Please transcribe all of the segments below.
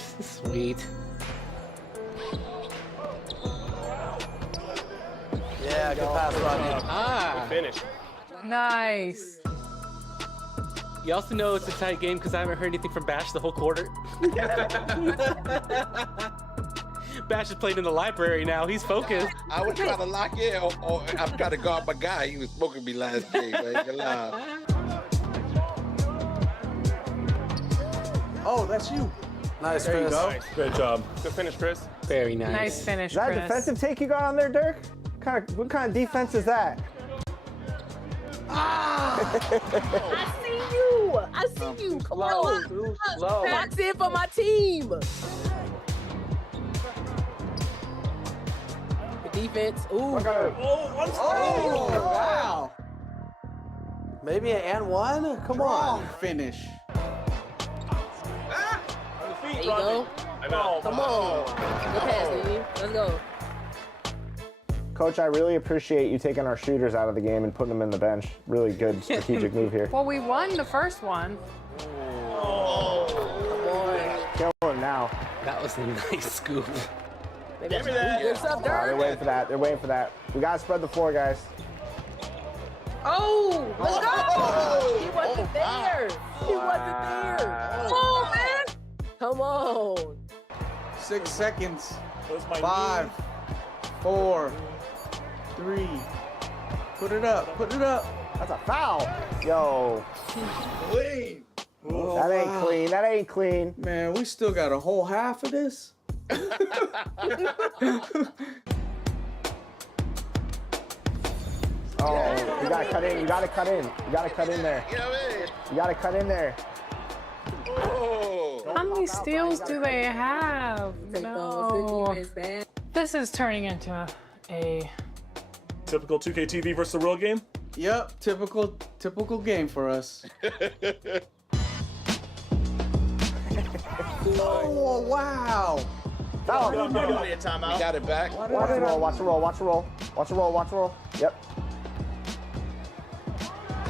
Sweet. Yeah, good pass, Rodney. Ah. Good finish. Nice. You also know it's a tight game because I haven't heard anything from Bash the whole quarter. Bash is playing in the library now. He's focused. I was trying to lock in, or I'm trying to guard my guy. He was smoking me last game, man. Oh, that's you. Nice, There you Chris. go. Great job. Good finish, Chris. Very nice. Nice finish, Is that a Chris. defensive take you got on there, Dirk? What kind of defense is that? I see you. I see you. Come on. Low. That's it for my team. The defense. Ooh. Oh, wow. Maybe an and one? Come on. Finish. There you go. I know. Come on. Good pass, baby. Let's go. Coach, I really appreciate you taking our shooters out of the game and putting them in the bench. Really good strategic move here. Well, we won the first one. Kill him now. That was a nice scoop. Give me that. What's up, They're Dirk? waiting for that. They're waiting for that. We gotta spread the floor, guys. Oh, let's go. He wasn't there. He wasn't there. Come on, man. Come on. 6 seconds. Those my 5, 4, 3. Put it up. Put it up. That's a foul. Yo, Clean. Oh, that ain't wow. clean. That ain't clean. Man, we still got a whole half of this. Oh, you gotta cut in. You gotta cut in. You gotta cut in there. You know what I mean? You gotta cut in there. Oh. How many steals do they have? Take those. No. Good defense, man. This is turning into a typical 2K TV versus the real game. Yep, typical game for us. Oh, wow. Foul. We got it back. Watch the roll. Watch the roll. Watch the roll. Watch the roll. Watch the roll. Yep.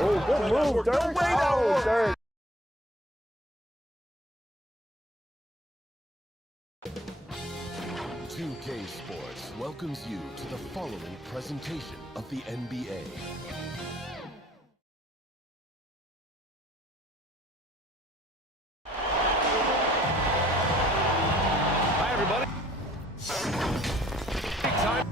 Oh, good move, Dirk. Oh, Dirk. K Sports welcomes you to the following presentation of the NBA. Hi, everybody. Time.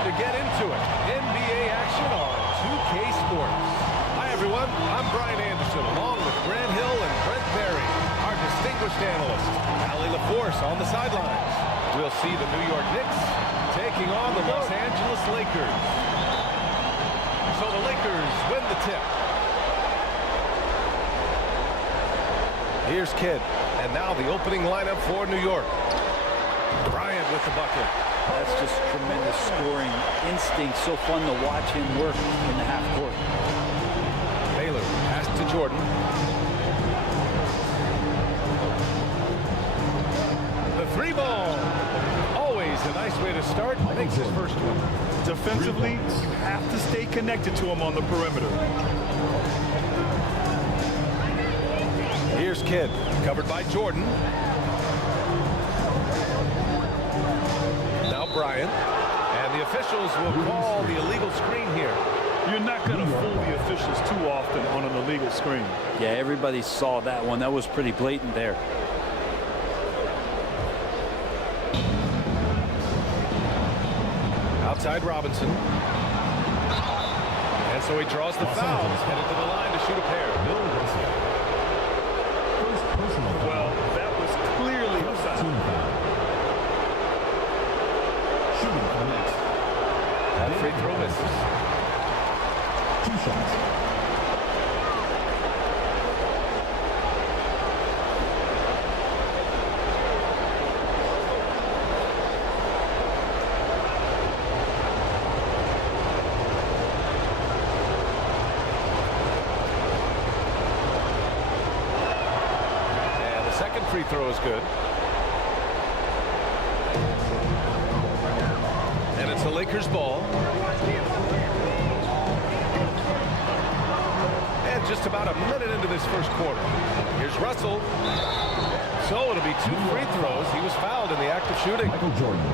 To get into it, NBA action on 2K Sports. Hi everyone, I'm Brian Anderson, along with Grant Hill and Brent Berry, our distinguished analysts. Allie LaForce on the sidelines. We'll see the New York Knicks taking on the Los Angeles Lakers. So the Lakers win the tip. Here's Kidd, and now the opening lineup for New York. Bryant with the bucket. That's just tremendous scoring instinct. So fun to watch him work in the half court. Baylor pass to Jordan. The three ball. Always a nice way to start. Makes his first one. Defensively, you have to stay connected to him on the perimeter. Here's Kidd, covered by Jordan. Now Bryant. And the officials will call the illegal screen here. You're not going to fool the officials too often on an illegal screen. Yeah, everybody saw that one. That was pretty blatant there. Outside Robinson. And so he draws the foul. Headed to the line to shoot a pair. Well, that was clearly a foul. That free throw misses. 2 shots. Free throw is good. And it's the Lakers ball. And just about a minute into this first quarter. Here's Russell. So it'll be 2 free throws. He was fouled in the act of shooting. Michael Jordan.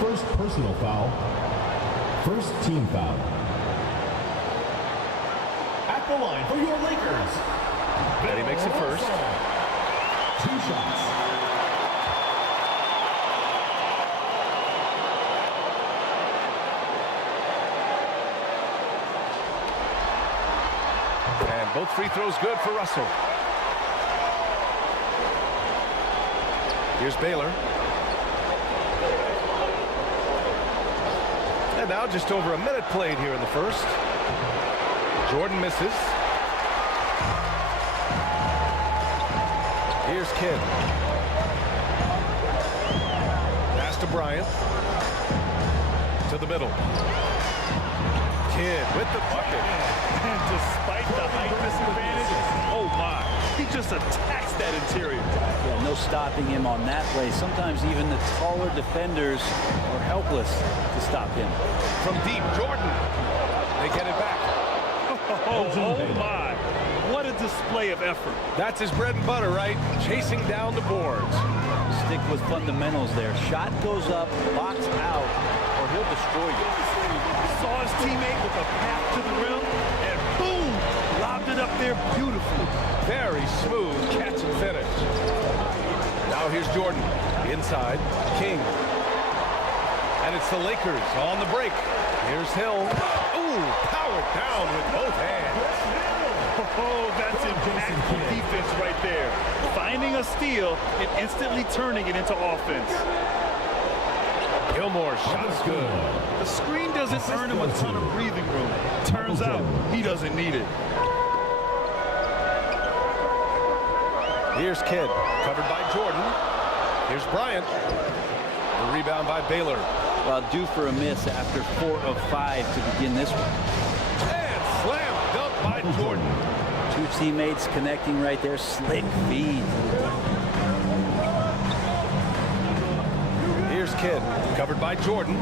First personal foul. First team foul. At the line for your Lakers. And he makes it first. 2 shots. And both free throws good for Russell. Here's Baylor. And now just over a minute played here in the first. Jordan misses. Here's Kidd. Pass to Bryant. To the middle. Kidd with the bucket. And despite the height disadvantage, oh my, he just attacks that interior. Yeah, no stopping him on that play. Sometimes even the taller defenders are helpless to stop him. From deep, Jordan. They get it back. Oh my. What a display of effort. That's his bread and butter, right? Chasing down the boards. Stick with fundamentals there. Shot goes up, box out, or he'll destroy you. Saw his teammate with a path to the rim, and boom, lobbed it up there beautifully. Very smooth catch and finish. Now here's Jordan. Inside, King. And it's the Lakers on the break. Here's Hill. Ooh, powered down with both hands. Oh, that's impactful defense right there. Finding a steal and instantly turning it into offense. Gilmore's shot is good. The screen doesn't earn him a ton of breathing room. Turns out he doesn't need it. Here's Kidd, covered by Jordan. Here's Bryant. The rebound by Baylor. Well, due for a miss after 4 of 5 to begin this one. And slam dunk by Jordan. 2 teammates connecting right there. Slick feed. Here's Kidd, covered by Jordan.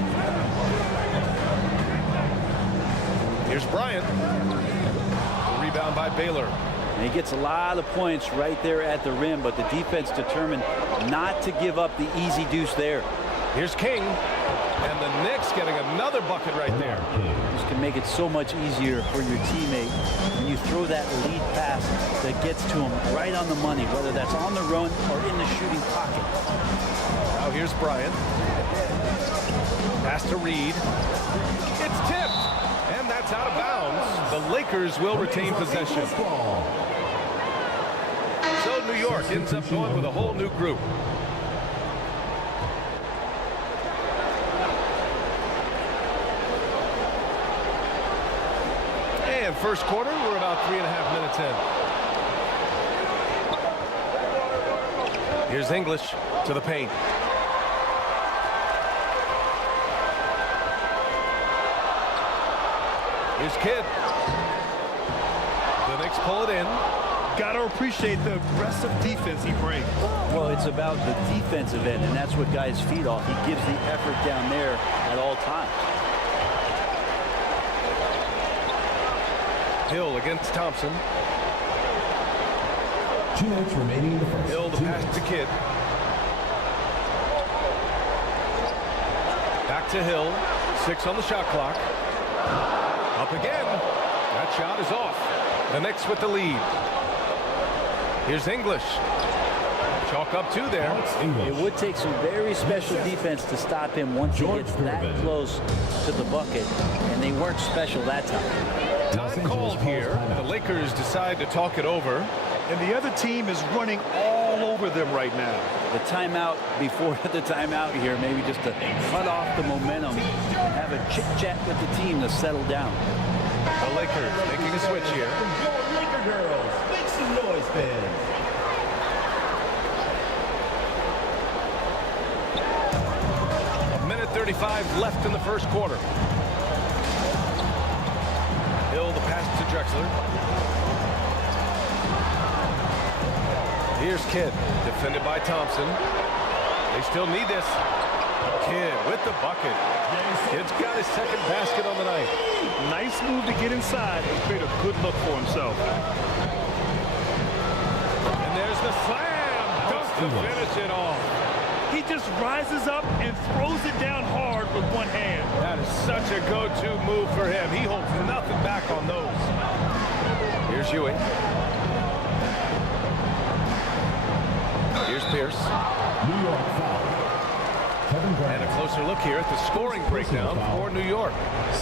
Here's Bryant. The rebound by Baylor. And he gets a lot of points right there at the rim, but the defense determined not to give up the easy deuce there. Here's King. And the Knicks getting another bucket right there. This can make it so much easier for your teammate when you throw that lead pass that gets to him right on the money, whether that's on the run or in the shooting pocket. Now here's Bryant. Pass to Reed. It's tipped. And that's out of bounds. The Lakers will retain possession. So New York ends up going with a whole new group. And first quarter, we're about 3.5 minutes in. Here's English to the paint. Here's Kidd. The Knicks pull it in. Gotta appreciate the aggressive defense he brings. Well, it's about the defensive end, and that's what guys feed off. He gives the effort down there at all times. Hill against Thompson. 2 minutes remaining in the first. Hill the pass to Kidd. Back to Hill. 6 on the shot clock. Up again. That shot is off. The Knicks with the lead. Here's English. Chalk up 2 there. It would take some very special defense to stop him once he gets that close to the bucket, and they weren't special that time. Time called here. The Lakers decide to talk it over. And the other team is running all over them right now. The timeout before the timeout here, maybe just to cut off the momentum and have a chit-chat with the team to settle down. The Lakers making a switch here. Laker girls, make some noise, fans. A minute 35 left in the first quarter. Hill the pass to Drexler. Here's Kidd, defended by Thompson. They still need this. Kidd with the bucket. Kidd's got his second basket on the night. Nice move to get inside and create a good look for himself. And there's the slam dunk to finish it off. He just rises up and throws it down hard with one hand. That is such a go-to move for him. He holds nothing back on those. Here's Ewing. Here's Pierce. New York foul. And a closer look here at the scoring breakdown for New York.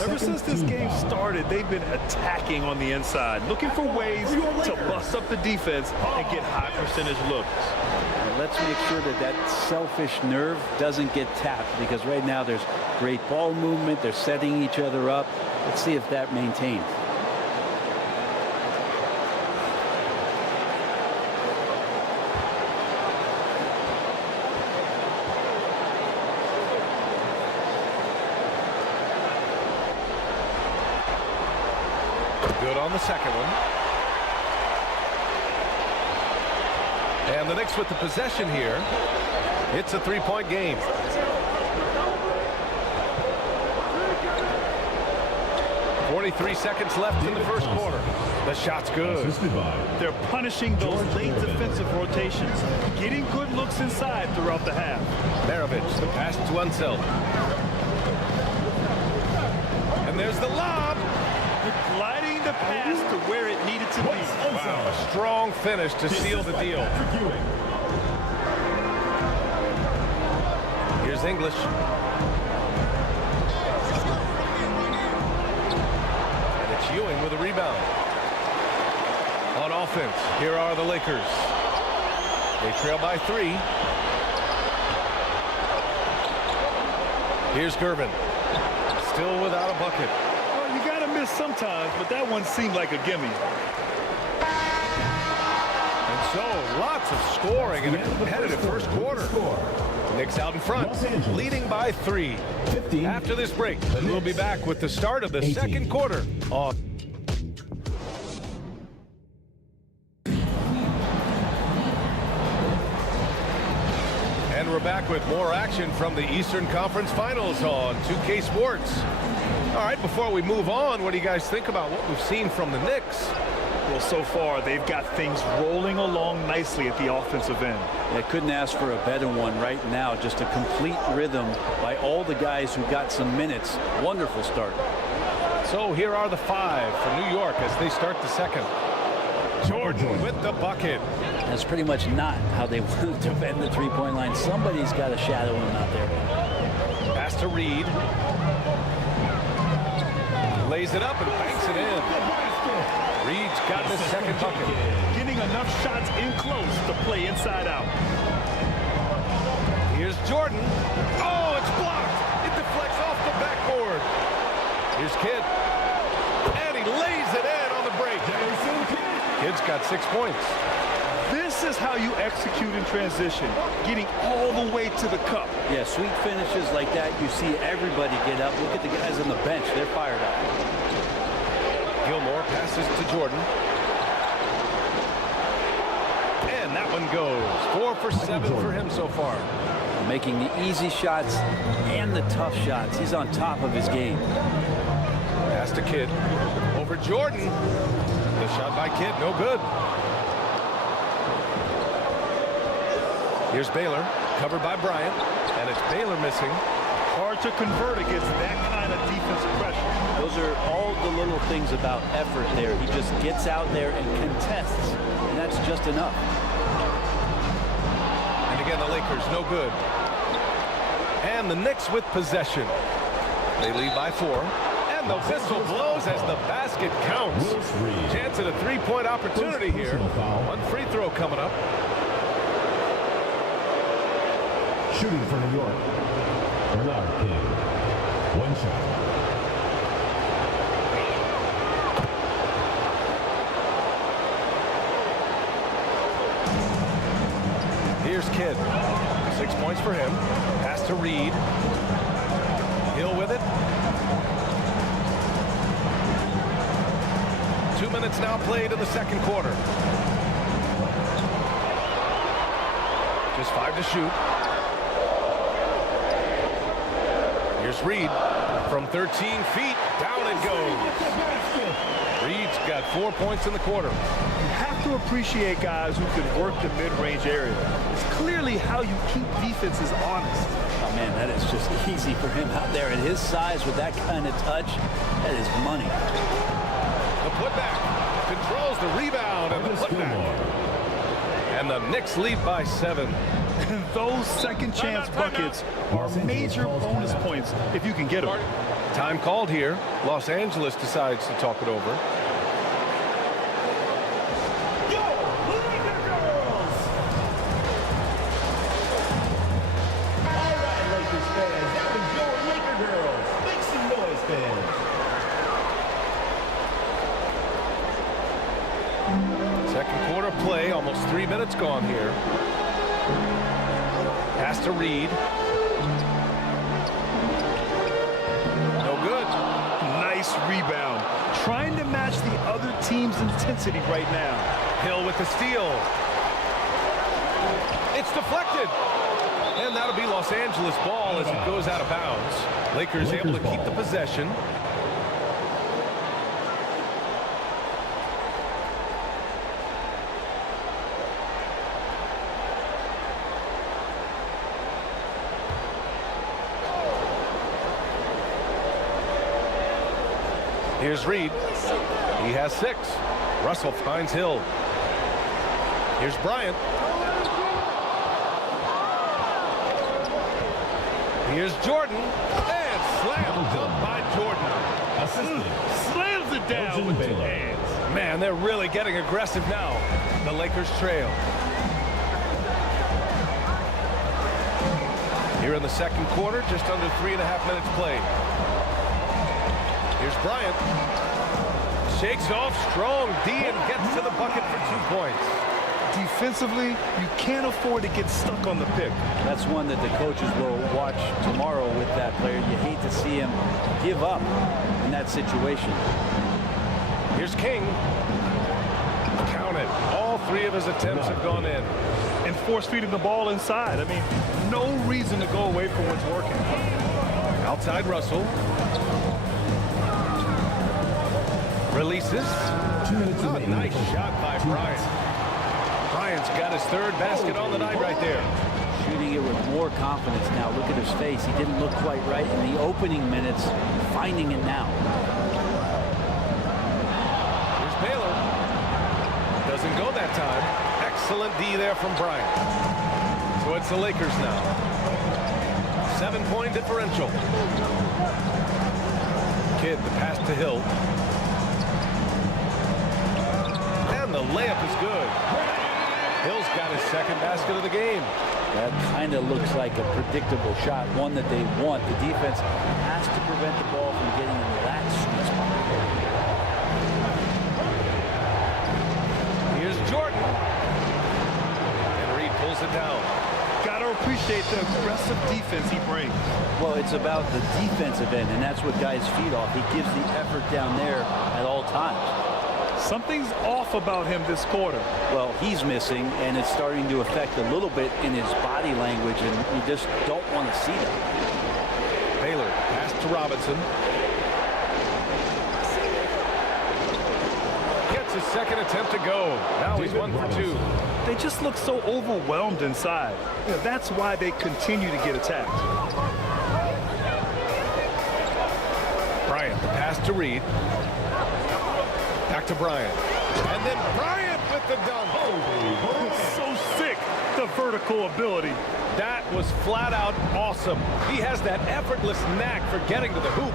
Ever since this game started, they've been attacking on the inside, looking for ways to bust up the defense and get high percentage looks. Well, let's make sure that that selfish nerve doesn't get tapped, because right now there's great ball movement. They're setting each other up. Let's see if that maintains. Good on the second one. And the Knicks with the possession here. It's a three-point game. .43 seconds left in the first quarter. The shot's good. They're punishing those late defensive rotations, getting good looks inside throughout the half. MARAVICH, the pass to UNSELD. And there's the lob. Gliding the pass to where it needed to be. Wow, a strong finish to seal the deal. Here's English. And it's Ewing with a rebound. On offense, here are the Lakers. They trail by 3. Here's Gervin. Still without a bucket. You gotta miss sometimes, but that one seemed like a gimme. And so, lots of scoring in a competitive first quarter. Knicks out in front, leading by 3. After this break, we'll be back with the start of the second quarter on. And we're back with more action from the Eastern Conference Finals on 2K Sports. All right, before we move on, what do you guys think about what we've seen from the Knicks? Well, so far, they've got things rolling along nicely at the offensive end. I couldn't ask for a better one right now. Just a complete rhythm by all the guys who got some minutes. Wonderful start. So here are the 5 for New York as they start the second. Jordan with the bucket. That's pretty much not how they want to defend the three-point line. Somebody's got to shadow him out there. Pass to Reed. Lays it up and banks it in. Reed's got the second bucket. Getting enough shots in close to play inside out. Here's Jordan. Oh, it's blocked. It deflects off the backboard. Here's Kidd. And he lays it in on the break. Kidd's got 6 points. This is how you execute in transition, getting all the way to the cup. Yeah, sweet finishes like that, you see everybody get up. Look at the guys on the bench. They're fired up. Gilmore passes to Jordan. And that one goes. 4 for 7 for him so far. Making the easy shots and the tough shots. He's on top of his game. Pass to Kidd. Over Jordan. The shot by Kidd, no good. Here's Baylor, covered by Bryant, and it's Baylor missing. Hard to convert against that kind of defensive pressure. Those are all the little things about effort there. He just gets out there and contests, and that's just enough. And again, the Lakers, no good. And the Knicks with possession. They lead by 4. And the whistle blows as the basket counts. Chance at a three-point opportunity here. One free throw coming up. Shooting for New York, Bernard King. 1 shot. Here's Kidd. 6 points for him. Pass to Reed. Hill with it. 2 minutes now played in the second quarter. Just 5 to shoot. Here's Reed from 13 feet. Down it goes. Reed's got 4 points in the quarter. You have to appreciate guys who can work the mid-range area. It's clearly how you keep defenses honest. Oh, man, that is just easy for him out there. At his size with that kind of touch, that is money. The putback controls the rebound and the putback. And the Knicks lead by 7. Those second chance buckets are major bonus points if you can get them. Time called here. Los Angeles decides to talk it over. Second quarter play, almost 3 minutes gone here. Pass to Reed. No good. Nice rebound. Trying to match the other team's intensity right now. Hill with the steal. It's deflected. And that'll be Los Angeles ball as it goes out of bounds. Lakers able to keep the possession. Here's Reed. He has 6. Russell finds Hill. Here's Bryant. Here's Jordan. And slam dunk by Jordan. Slams it down with 2 hands. Man, they're really getting aggressive now. The Lakers trail. Here in the second quarter, just under 3.5 minutes played. Here's Bryant. Shakes off strong D and gets to the bucket for 2 points. Defensively, you can't afford to get stuck on the pick. That's one that the coaches will watch tomorrow with that player. You hate to see him give up in that situation. Here's King. Count it. All 3 of his attempts have gone in. And force feeding the ball inside. I mean, no reason to go away from what's working. Outside Russell. Releases. Oh, nice shot by Bryant. Bryant's got his 3rd basket on the night right there. Shooting it with more confidence now. Look at his face. He didn't look quite right in the opening minutes. Finding it now. Here's Baylor. Doesn't go that time. Excellent D there from Bryant. So it's the Lakers now. 7-point differential. Kidd, the pass to Hill. The layup is good. Hill's got his 2nd basket of the game. That kind of looks like a predictable shot, one that they want. The defense has to prevent the ball from getting into that sweet spot. Here's Jordan. And Reed pulls it down. Got to appreciate the aggressive defense he brings. Well, it's about the defensive end, and that's what guys feed off. He gives the effort down there at all times. Something's off about him this quarter. Well, he's missing, and it's starting to affect a little bit in his body language, and you just don't want to see that. Baylor pass to Robinson. Gets his second attempt to go. Now he's 1 for 2. They just look so overwhelmed inside. You know, that's why they continue to get attacked. Bryant, the pass to Reed. Back to Bryant. And then Bryant with the dunk. So sick, the vertical ability. That was flat out awesome. He has that effortless knack for getting to the hoop.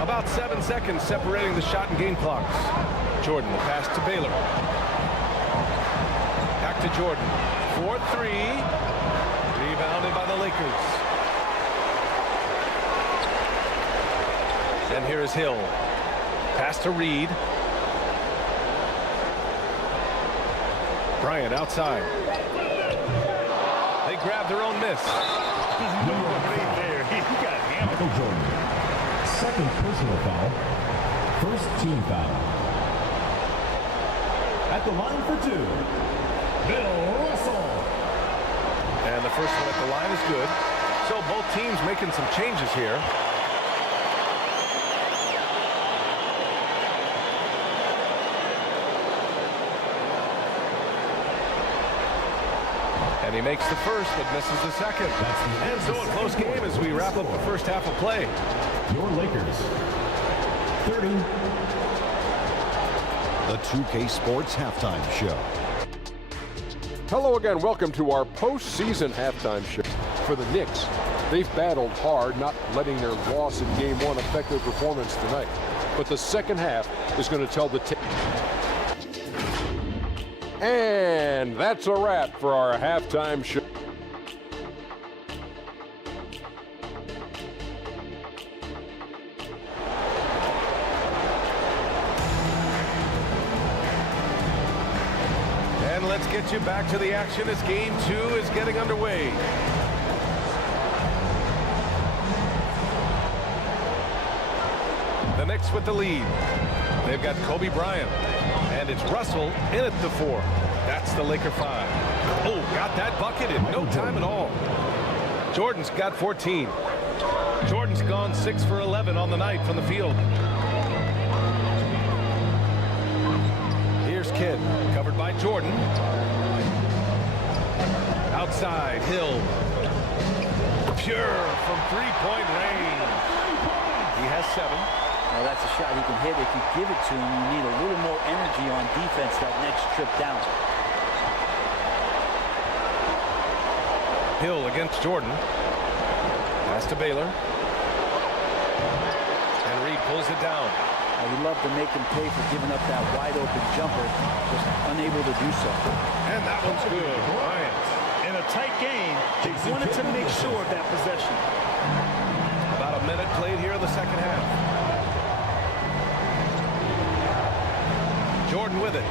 About 7 seconds separating the shot and game clocks. Jordan, the pass to Baylor. Back to Jordan. 4-3. Rebounded by the Lakers. And here is Hill. Pass to Reed. Bryant outside. They grab their own miss. Right there. He got hammered. Michael Jordan. Second personal foul. First team foul. At the line for 2, Bill Russell. And the first one at the line is good. So both teams making some changes here. And he makes the first, but misses the second. And so a close game as we wrap up the first half of play. Your Lakers, 30. The 2K Sports Halftime Show. Hello again. Welcome to our postseason halftime show. For the Knicks, they've battled hard, not letting their loss in Game 1 affect their performance tonight. But the second half is going to tell the tale. And that's a wrap for our halftime show. And let's get you back to the action as Game 2 is getting underway. The Knicks with the lead. They've got Kobe Bryant. And it's Russell in at the 4. That's the Laker 5. Oh, got that bucket in no time at all. Jordan's got 14. Jordan's gone 6 for 11 on the night from the field. Here's Kidd, covered by Jordan. Outside, Hill. Pure from three-point range. He has 7. Well, that's a shot he can hit. If you give it to him, you need a little more energy on defense that next trip down. Hill against Jordan. Pass to Baylor. And Reed pulls it down. You'd love to make him pay for giving up that wide open jumper, just unable to do so. And that one's good. Bryant. In a tight game, they wanted to make sure of that possession. About a minute played here in the second half. Jordan with it.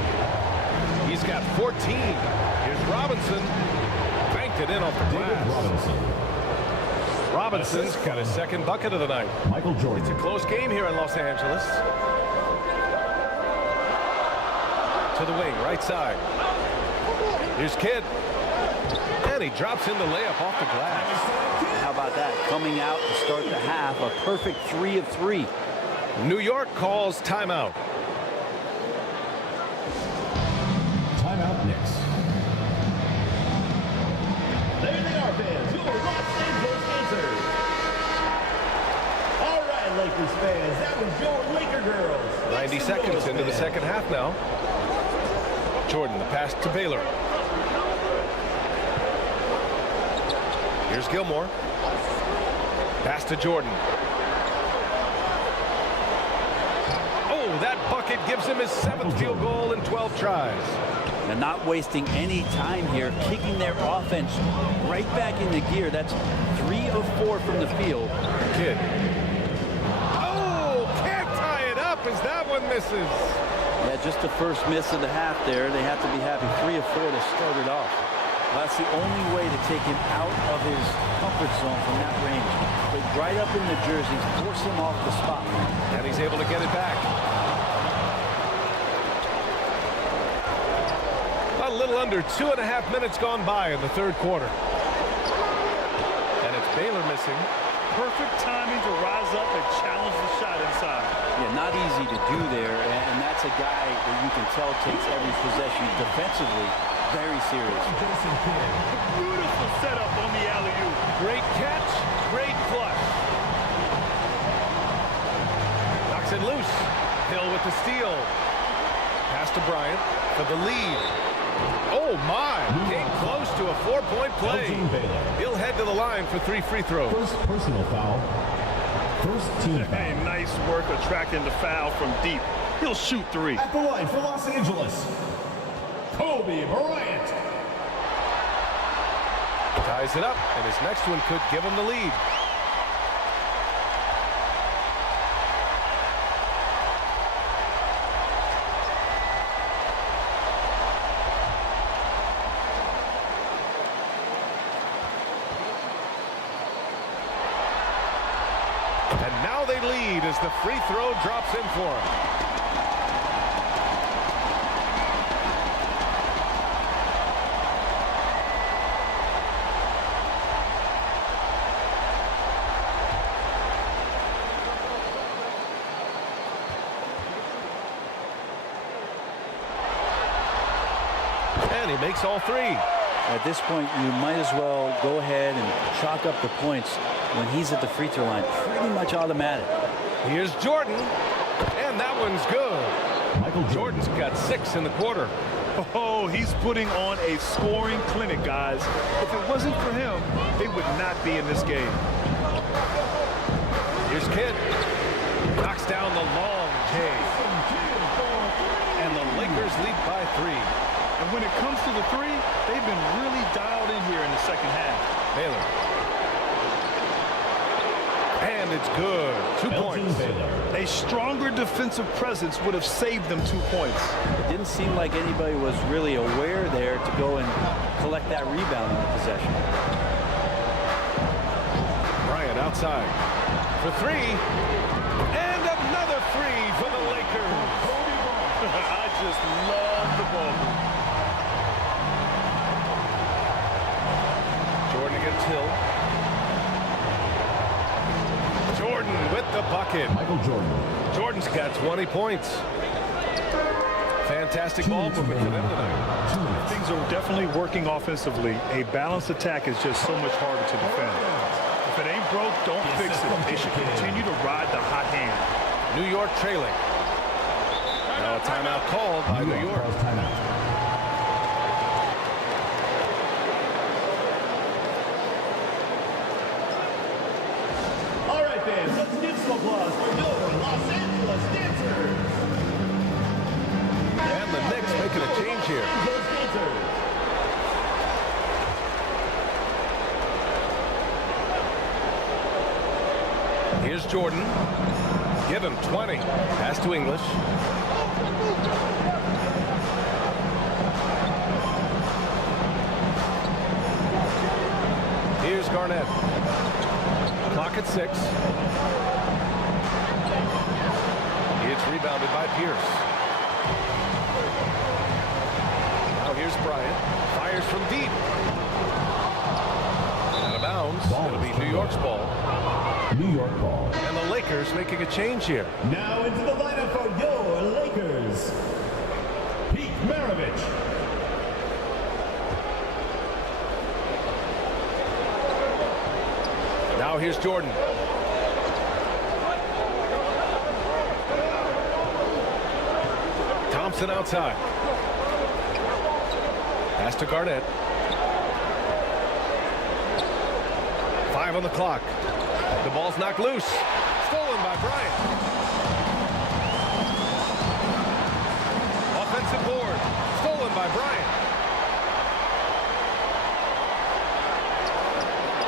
He's got 14. Here's Robinson. Banked it in off the glass. Robinson's got his second bucket of the night. Michael Jordan. It's a close game here in Los Angeles. To the wing, right side. Here's Kidd. And he drops in the layup off the glass. How about that? Coming out to start the half, a perfect 3 of 3. New York calls timeout. Timeout Knicks. There they are, fans. Your Los Angeles answers. All right, Lakers fans, that was your Laker girls. 90 seconds into the second half now. Jordan, the pass to Baylor. Here's Gilmore. Pass to Jordan. Oh, that bucket gives him his 7th field goal in 12 tries. And not wasting any time here, kicking their offense right back into gear. That's 3 of 4 from the field. Kidd. Oh, can't tie it up as that one misses. Yeah, just the first miss of the half there. They have to be happy. 3 of 4 to start it off. Well, that's the only way to take him out of his comfort zone from that range. But right up in the jersey, force him off the spot. And he's able to get it back. A little under 2.5 minutes gone by in the third quarter. And it's Baylor missing. Perfect timing to rise up and challenge the shot inside. Yeah, not easy to do there, and that's a guy that you can tell takes every possession defensively very serious. Beautiful setup on the alley-oop. Great catch, great flush. Knocks it loose. Hill with the steal. Pass to Bryant for the lead. Oh my, came close to a 4-point play. He'll head to the line for 3 free throws. First personal foul. First team foul. Hey, nice work attracting the foul from deep. He'll shoot 3. At the line for Los Angeles, Kobe Bryant. Ties it up, and his next one could give him the lead. And now they lead as the free throw drops in for him. And he makes all 3. At this point, you might as well go ahead and chalk up the points when he's at the free throw line. Pretty much automatic. Here's Jordan, and that one's good. Michael Jordan's got 6 in the quarter. Oh, he's putting on a scoring clinic, guys. If it wasn't for him, they would not be in this game. Here's Kidd. Knocks down the long J. And the Lakers lead by 3. And when it comes to the 3, they've been really dialed in here in the second half. Baylor. And it's good. 2 points. A stronger defensive presence would have saved them 2 points. It didn't seem like anybody was really aware there to go and collect that rebound in the possession. Bryant outside for 3. And another 3 for the Lakers. I just love the ball. Jordan against Hill. Jordan with the bucket. Michael Jordan. Jordan's got 20 points. Fantastic ball movement for them tonight. Things are definitely working offensively. A balanced attack is just so much harder to defend. If it ain't broke, don't fix it. They should continue to ride the hot hand. New York trailing. Now a timeout called by New York. All right, fans, let's give some applause for your Los Angeles dancers. And the Knicks making a change here. Here's Jordan. Give him 20. Pass to English. Here's Garnett. Clock at 6. It's rebounded by Pierce. Now here's Bryant. Fires from deep. Out of bounds. It'll be New York's ball. New York ball. And the Lakers making a change here. Now into the lineup for your Lakers, MARAVICH. Now here's Jordan. Thompson outside. Pass to Garnett. 5 on the clock. The ball's knocked loose. Stolen by Bryant. Offensive board. Stolen by Bryant.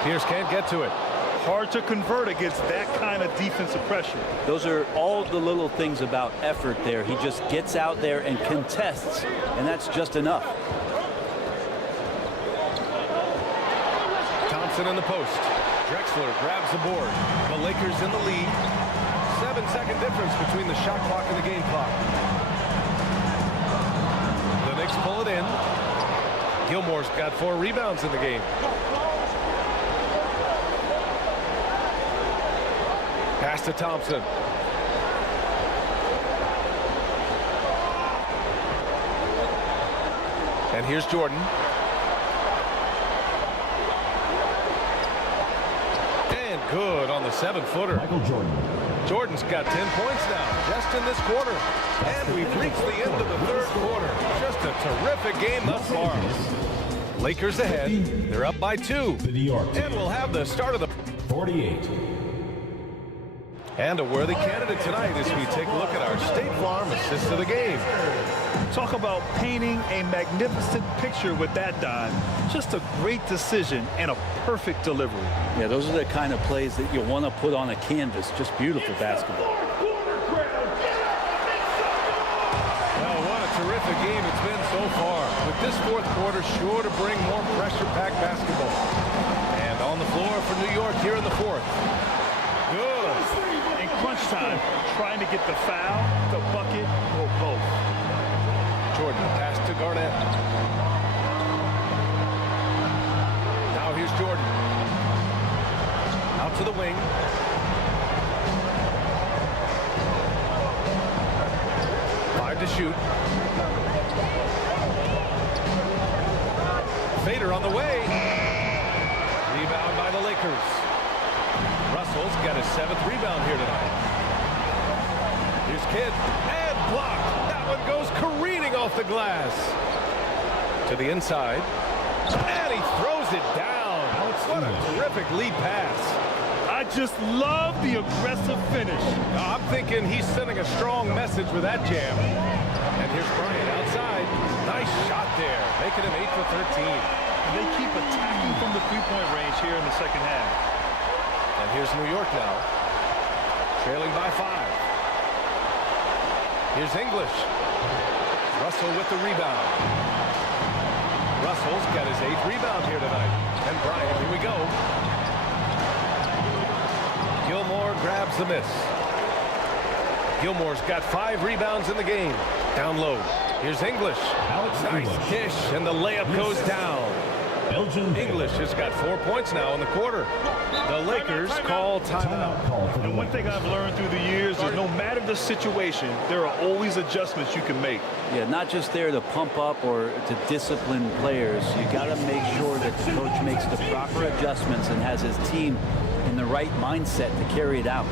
Pierce can't get to it. Hard to convert against that kind of defensive pressure. Those are all the little things about effort there. He just gets out there and contests, and that's just enough. Thompson in the post. Drexler grabs the board. The Lakers in the lead. 7-second difference between the shot clock and the game clock. The Knicks pull it in. Gilmore's got 4 rebounds in the game. Pass to Thompson. And here's Jordan. And good on the 7-footer. Michael Jordan. Jordan's got 10 points now, just in this quarter. And we've reached the end of the third quarter. Just a terrific game thus far. Lakers ahead. They're up by 2. And we'll have the start of the 48. And a worthy candidate tonight as we take a look at our State Farm assist of the game. Talk about painting a magnificent picture with that dime. Just a great decision and a perfect delivery. Yeah, those are the kind of plays that you want to put on a canvas. Just beautiful basketball. Well, what a terrific game it's been so far. With this fourth quarter sure to bring more pressure-packed basketball. And on the floor for New York here in the fourth. Good. In crunch time, trying to get the foul, the bucket, or both. Jordan, pass to Garnett. Now here's Jordan. Out to the wing. Five to shoot. Fader on the way. Rebound by the Lakers. Russell's got his 7th rebound here tonight. Here's Kidd. And blocked. That one goes careening off the glass. To the inside. And he throws it down. What a terrific lead pass. I just love the aggressive finish. I'm thinking he's sending a strong message with that jam. And here's Bryant outside. Nice shot there, making him 8 for 13. They keep attacking from the three-point range here in the second half. And here's New York now, trailing by 5. Here's English. Russell with the rebound. Russell's got his 8th rebound here tonight. And Bryant, here we go. Gilmore grabs the miss. Gilmore's got 5 rebounds in the game. Down low. Here's English. Nice dish, and the layup goes down. English has got 4 points now in the quarter. The Lakers call timeout. And one thing I've learned through the years is no matter the situation, there are always adjustments you can make. Yeah, not just there to pump up or to discipline players. You got to make sure that the coach makes the proper adjustments and has his team in the right mindset to carry it out.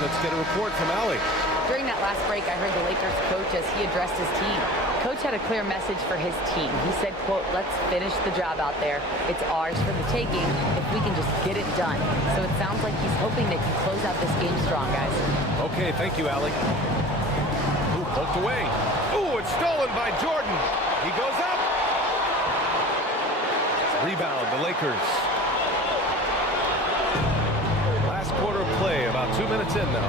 Let's get a report from Allie. During that last break, I heard the Lakers coach as he addressed his team. Coach had a clear message for his team. He said, quote, "Let's finish the job out there. It's ours for the taking if we can just get it done." So it sounds like he's hoping they can close out this game strong, guys. Okay, thank you, Allie. Ooh, poked away. Ooh, it's stolen by Jordan. He goes up. Rebound, the Lakers. Quarter of play, about 2 minutes in now.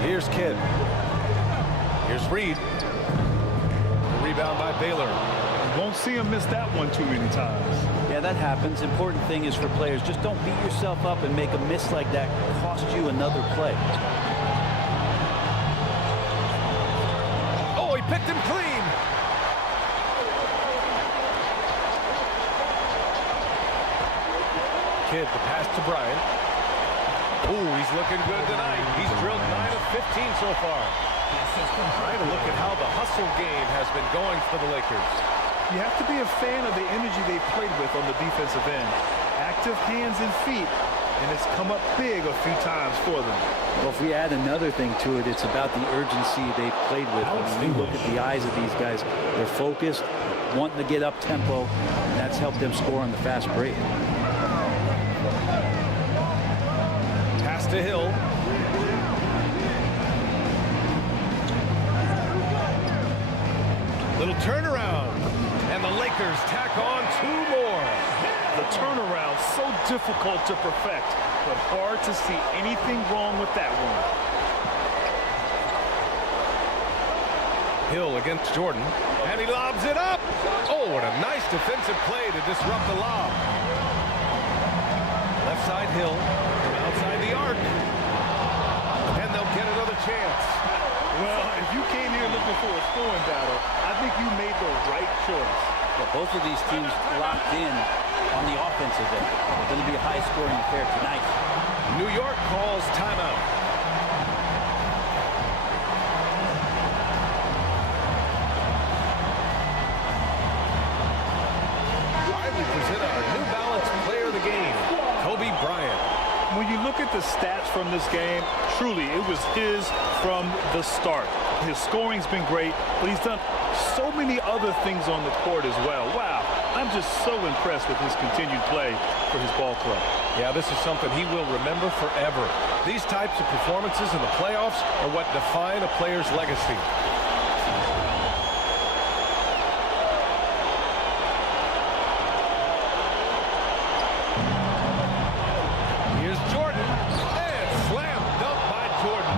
Here's Kidd. Here's Reed. Rebound by Baylor. You won't see him miss that one too many times. Yeah, that happens. Important thing is for players, just don't beat yourself up and make a miss like that cost you another play. Oh, he picked him clean. Kidd, the pass to Bryant. Ooh, he's looking good tonight. He's drilled 9 of 15 so far. Trying to look at how the hustle game has been going for the Lakers. You have to be a fan of the energy they played with on the defensive end. Active hands and feet, and it's come up big a few times for them. Well, if we add another thing to it, it's about the urgency they've played with. When you look at the eyes of these guys, they're focused, wanting to get up tempo, and that's helped them score on the fast break. Pass to Hill. Little turnaround, and the Lakers tack on 2 more. The turnaround so difficult to perfect, but hard to see anything wrong with that one. Hill against Jordan, and he lobs it up. Oh, what a nice defensive play to disrupt the lob. Left side Hill, from outside the arc, and they'll get another chance. Well, if you came here looking for a scoring battle, I think you made the right choice. Well, both of these teams locked in on the offensive end. It's going to be a high-scoring affair tonight. New York calls timeout. We present our New Balance Player of the Game, Kobe Bryant. When you look at the stats from this game, truly, it was his from the start. His scoring's been great, but he's done so many other things on the court as well. Wow, I'm just so impressed with his continued play for his ball club. Yeah, this is something he will remember forever. These types of performances in the playoffs are what define a player's legacy. Here's Jordan, and slam dunk by Jordan.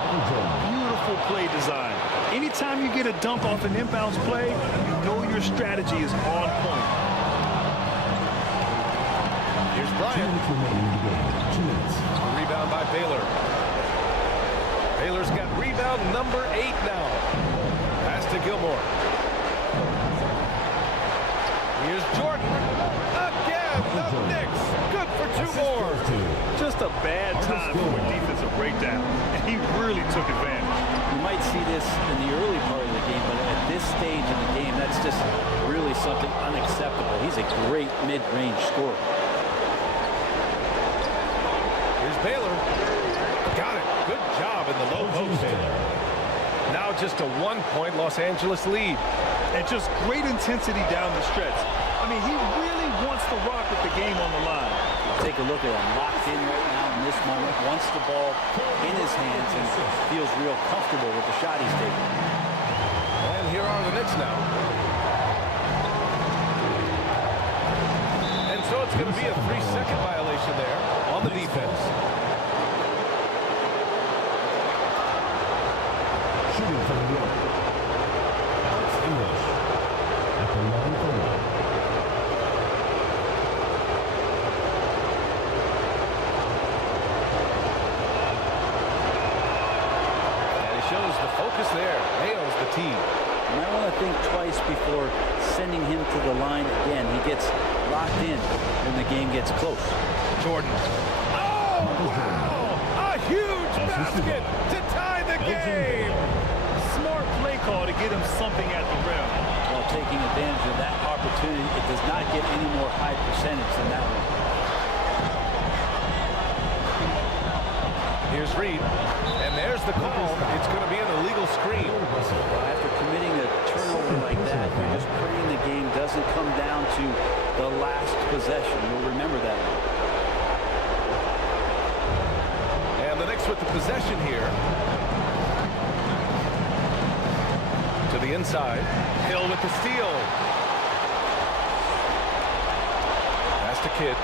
Beautiful play design. Anytime you get a dunk off an inbounds play, you know your strategy is on point. Here's Bryant. Rebound by Baylor. Baylor's got rebound number 8 now. Pass to Gilmore. Here's Jordan. Again, the Knicks. Good for 2 more. Just a bad time for a defensive breakdown, and he really took advantage. You might see this in the early part of the game, but at this stage in the game, that's just really something unacceptable. He's a great mid-range scorer. Here's Baylor. Got it. Good job in the low post. Now just a 1-point Los Angeles lead. And just great intensity down the stretch. I mean, he really wants to rock with the game on the line. Take a look at him, locked in right now in this moment, wants the ball in his hands and feels real comfortable with the shot he's taking. And here are the Knicks now. And so it's going to be a 3-second violation there on the defense. Shooting from New York. Alex English at the line for one. Shows the focus there. Nails the tee. You might want to think twice before sending him to the line again. He gets locked in when the game gets close. Jordan. Oh, wow! A huge basket to tie the game. Smart play call to get him something at the rim. While taking advantage of that opportunity, it does not get any more high percentage than that one. Here's Reed. And there's the call. It's going to be an illegal screen. After committing a turnover like that, you're just praying the game doesn't come down to the last possession. You'll remember that one. And the Knicks with the possession here. To the inside. Hill with the steal. Pass to Kidd.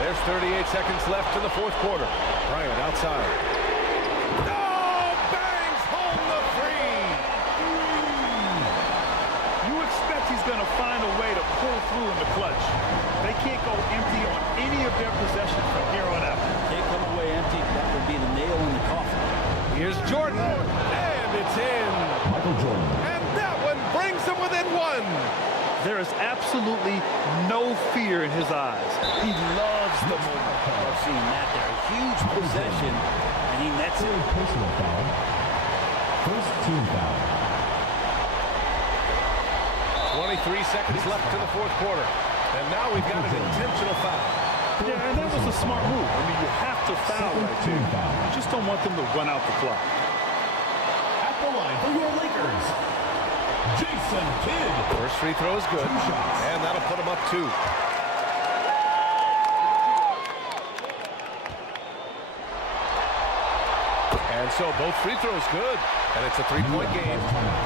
There's 38 seconds left in the 4th quarter. Bryant outside. Oh, bangs home the 3. You expect he's going to find a way to pull through in the clutch. They can't go empty on any of their possessions from here on out. Can't come away empty. That would be the nail in the coffin. Here's Jordan, and it's in. Michael Jordan. And that one brings him within 1. There is absolutely no fear in his eyes. He loves the moment. I've seen that there. A huge possession, and he nets it. Personal foul. First team foul. 23 seconds left to the 4th quarter. And now we've got an intentional foul. Yeah, and that was a smart move. I mean, you have to foul right there. You just don't want them to run out the clock. At the line for your Lakers, Jason Kidd. First free throw is good, and that'll put him up 2. And And so both free throws good. And it's a three-point game.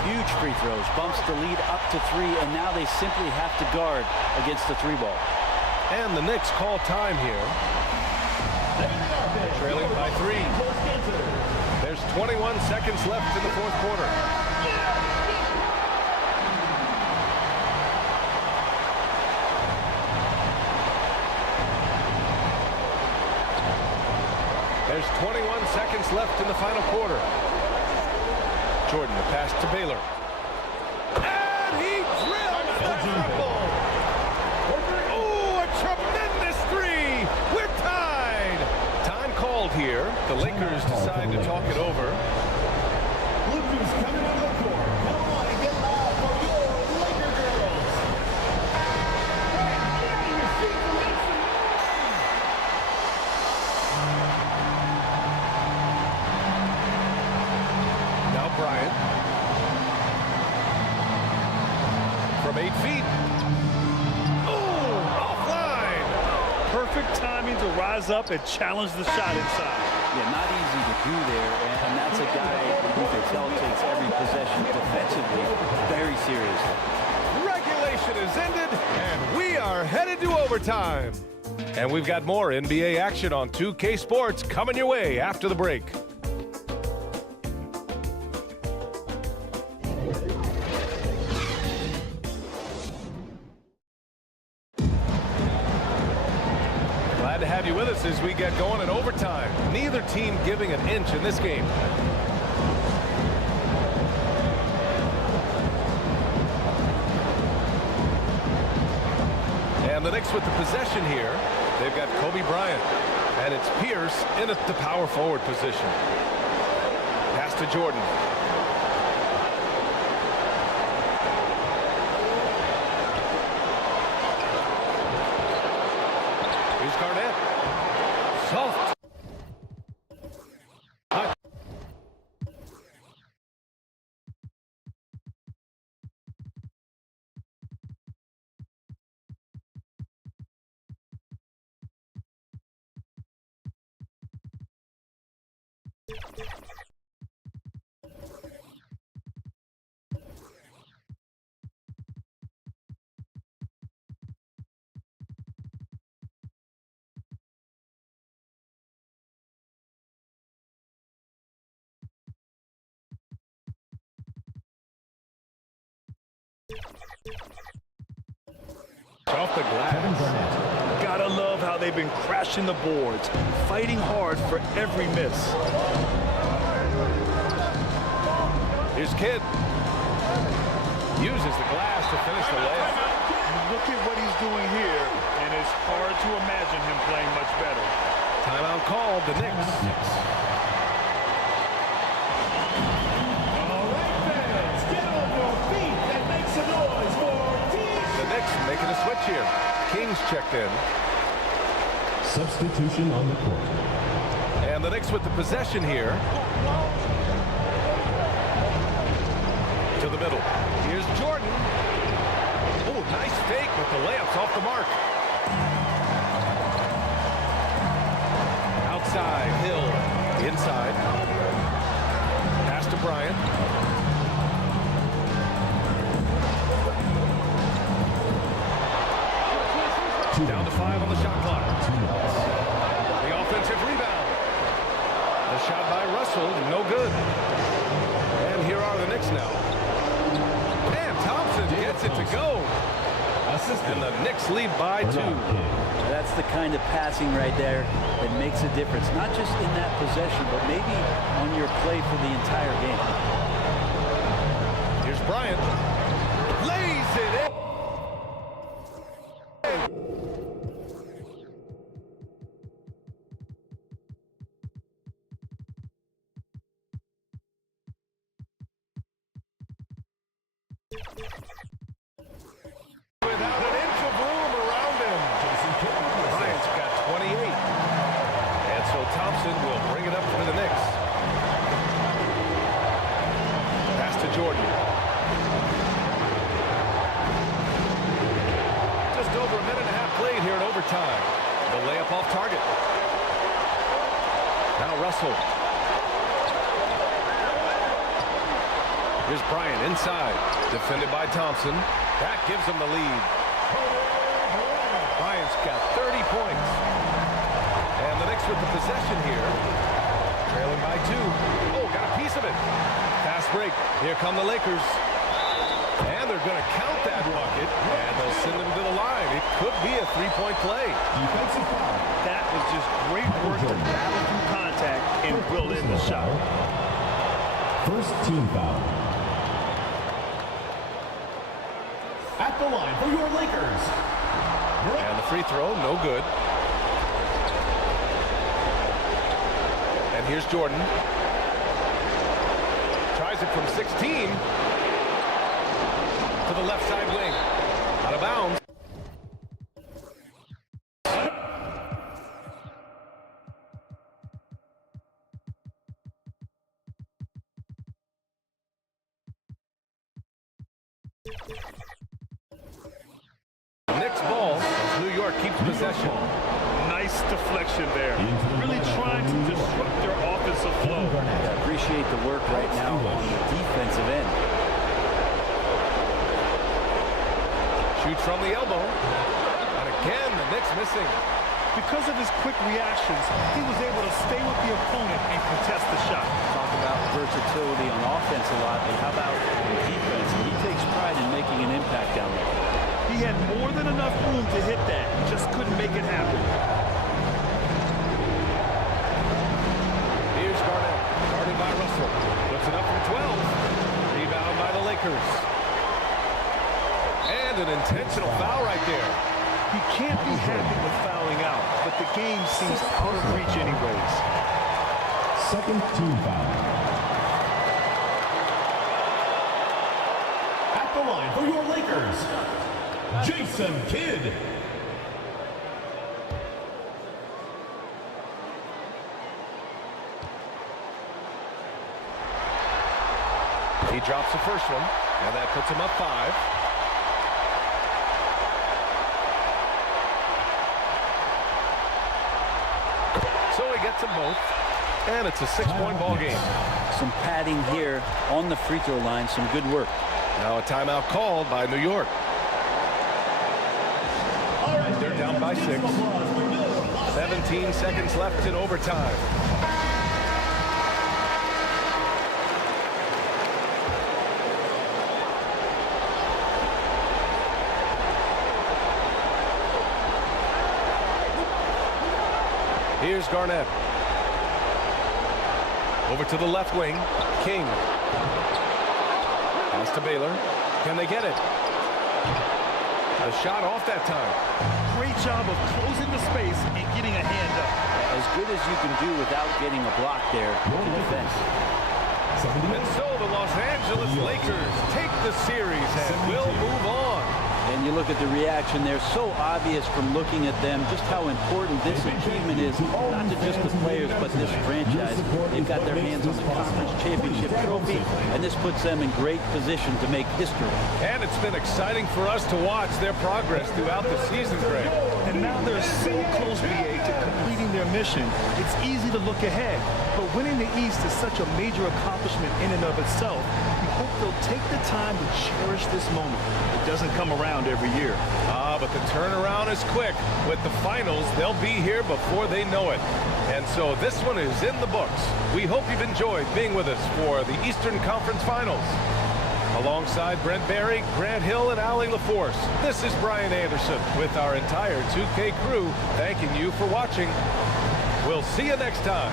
Huge free throws. Bumps the lead up to 3, and now they simply have to guard against the 3-ball. And the Knicks call time here. Trailing by 3. There's 21 seconds left in the fourth quarter. There's 21 seconds left in the final quarter. Jordan, the pass to Baylor. And he drills the triple. Oh, a tremendous 3. We're tied. Time called here. The Lakers decide to talk it over. Lucas coming on the court. Come on and get loud for your Laker girls. Now Bryant. From 8 feet. Oh, offline. Perfect timing to rise up and challenge the shot inside. Yeah, not easy to do there, and that's a guy who you can tell takes every possession defensively very seriously. Regulation is ended, and we are headed to overtime. And we've got more NBA action on 2K Sports coming your way after the break. Glad to have you with us as we get going in overtime. Neither team giving an inch in this game. And the Knicks with the possession here. They've got Kobe Bryant. And it's Pierce in at the power forward position. Pass to Jordan. Here's Garnett. Soft. Off the glass. Gotta love how they've been crashing the boards, fighting hard for every miss. Here's Kidd. Uses the glass to finish the layup. Look at what he's doing here, and it's hard to imagine him playing much better. Timeout called, the Knicks. All right, fans, get on your feet and make some noise for The Knicks making a switch here. Kings checked in. Substitution on the court. And the Knicks with the possession here. To the middle. Here's Jordan. Oh, nice fake, but the layup's off the mark. Outside, Hill. Inside. Pass to Bryant. Down to 5 on the shot clock. The offensive rebound. The shot by Russell, no good. And here are the Knicks now. And Thompson gets it to go. And the Knicks lead by 2. That's the kind of passing right there that makes a difference. Not just in that possession, but maybe on your play for the entire game. Here's Bryant. Lays it in. Without an inch of room around him. Bryant's got 28. And so Thompson will bring it up for the Knicks. Pass to Jordan. Just over a minute and a half played here in overtime. The layup off target. Now Russell. Here's Bryant inside. Defended by Thompson. That gives him the lead. Bryant's got 30 points. And the Knicks with the possession here. Trailing by 2. Oh, got a piece of it. Fast break. Here come the Lakers. And they're going to count that bucket. And they'll send him to the line. It could be a three-point play. Defensive foul. That was just great work to battle through contact and build in the shot. First team foul. At the line for your Lakers. And the free throw, no good. And here's Jordan. Tries it from 16. To the left side wing. Out of bounds. Knicks ball as New York keeps possession. Nice deflection there. Really trying to disrupt their offensive flow. Yeah, appreciate the work right now on the defensive end. Shoots from the elbow. And again, the Knicks missing. Because of his quick reactions, he was able to stay with the opponent and contest the shot. Talk about versatility on offense a lot, but how about on defense? He takes pride in making an impact down there. He had more than enough room to hit that. Just couldn't make it happen. Here's Garnett. Guarded by Russell. Puts it up from 12. Rebound by the Lakers. And an intentional foul right there. He can't be happy with fouling out, but the game seems out of reach anyways. Second team foul. At the line for your Lakers, Jason Kidd. He drops the first one, and that puts him up 5. So he gets them both, and it's a 6-point ball game. Some padding here on the free throw line, some good work. Now a timeout called by New York. They're down by 6. 17 seconds left in overtime. Here's Garnett. Over to the left wing. King. Pass to Baylor. Can they get it? A shot off that time. Great job of closing the space and getting a hand up. As good as you can do without getting a block there in defense. And so the Los Angeles Lakers take the series and will move on. And you look at the reaction there, so obvious from looking at them just how important this achievement is, not to just the players, but this franchise. They've got their hands on the conference championship trophy, and this puts them in great position to make history. And it's been exciting for us to watch their progress throughout the season, Greg. And now they're so close, BA, to completing their mission. It's easy to look ahead, but winning the East is such a major accomplishment in and of itself. We hope they'll take the time to cherish this moment. It doesn't come around every year. But the turnaround is quick. With the finals, they'll be here before they know it. And so this one is in the books. We hope you've enjoyed being with us for the Eastern Conference Finals. Alongside Brent Barry, Grant Hill, and Allie LaForce, this is Brian Anderson with our entire 2K crew thanking you for watching. We'll see you next time.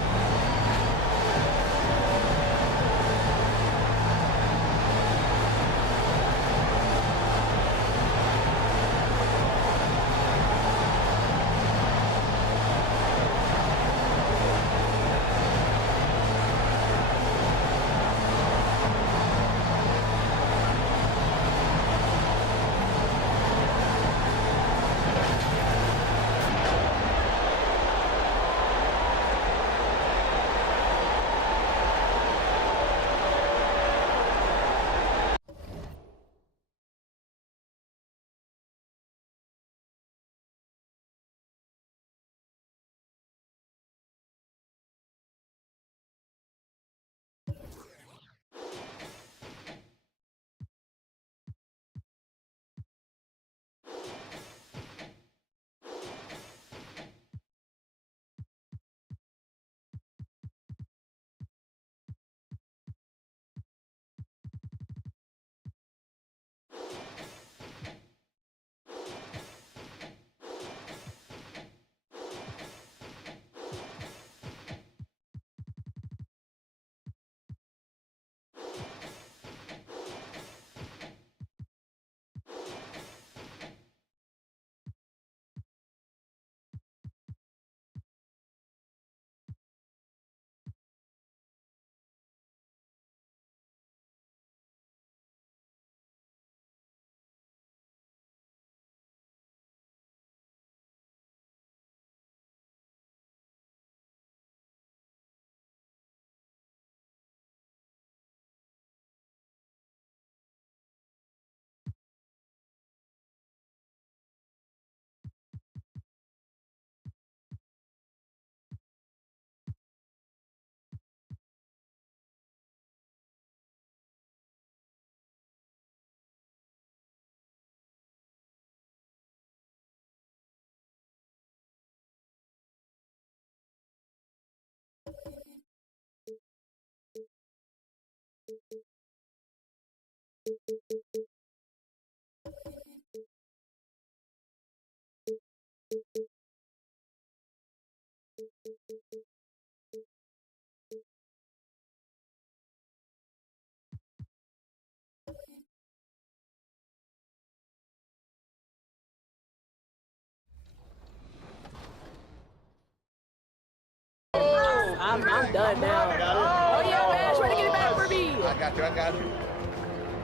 I'm done now. Oh yeah, man, try to get it back for me. I got you. I got you.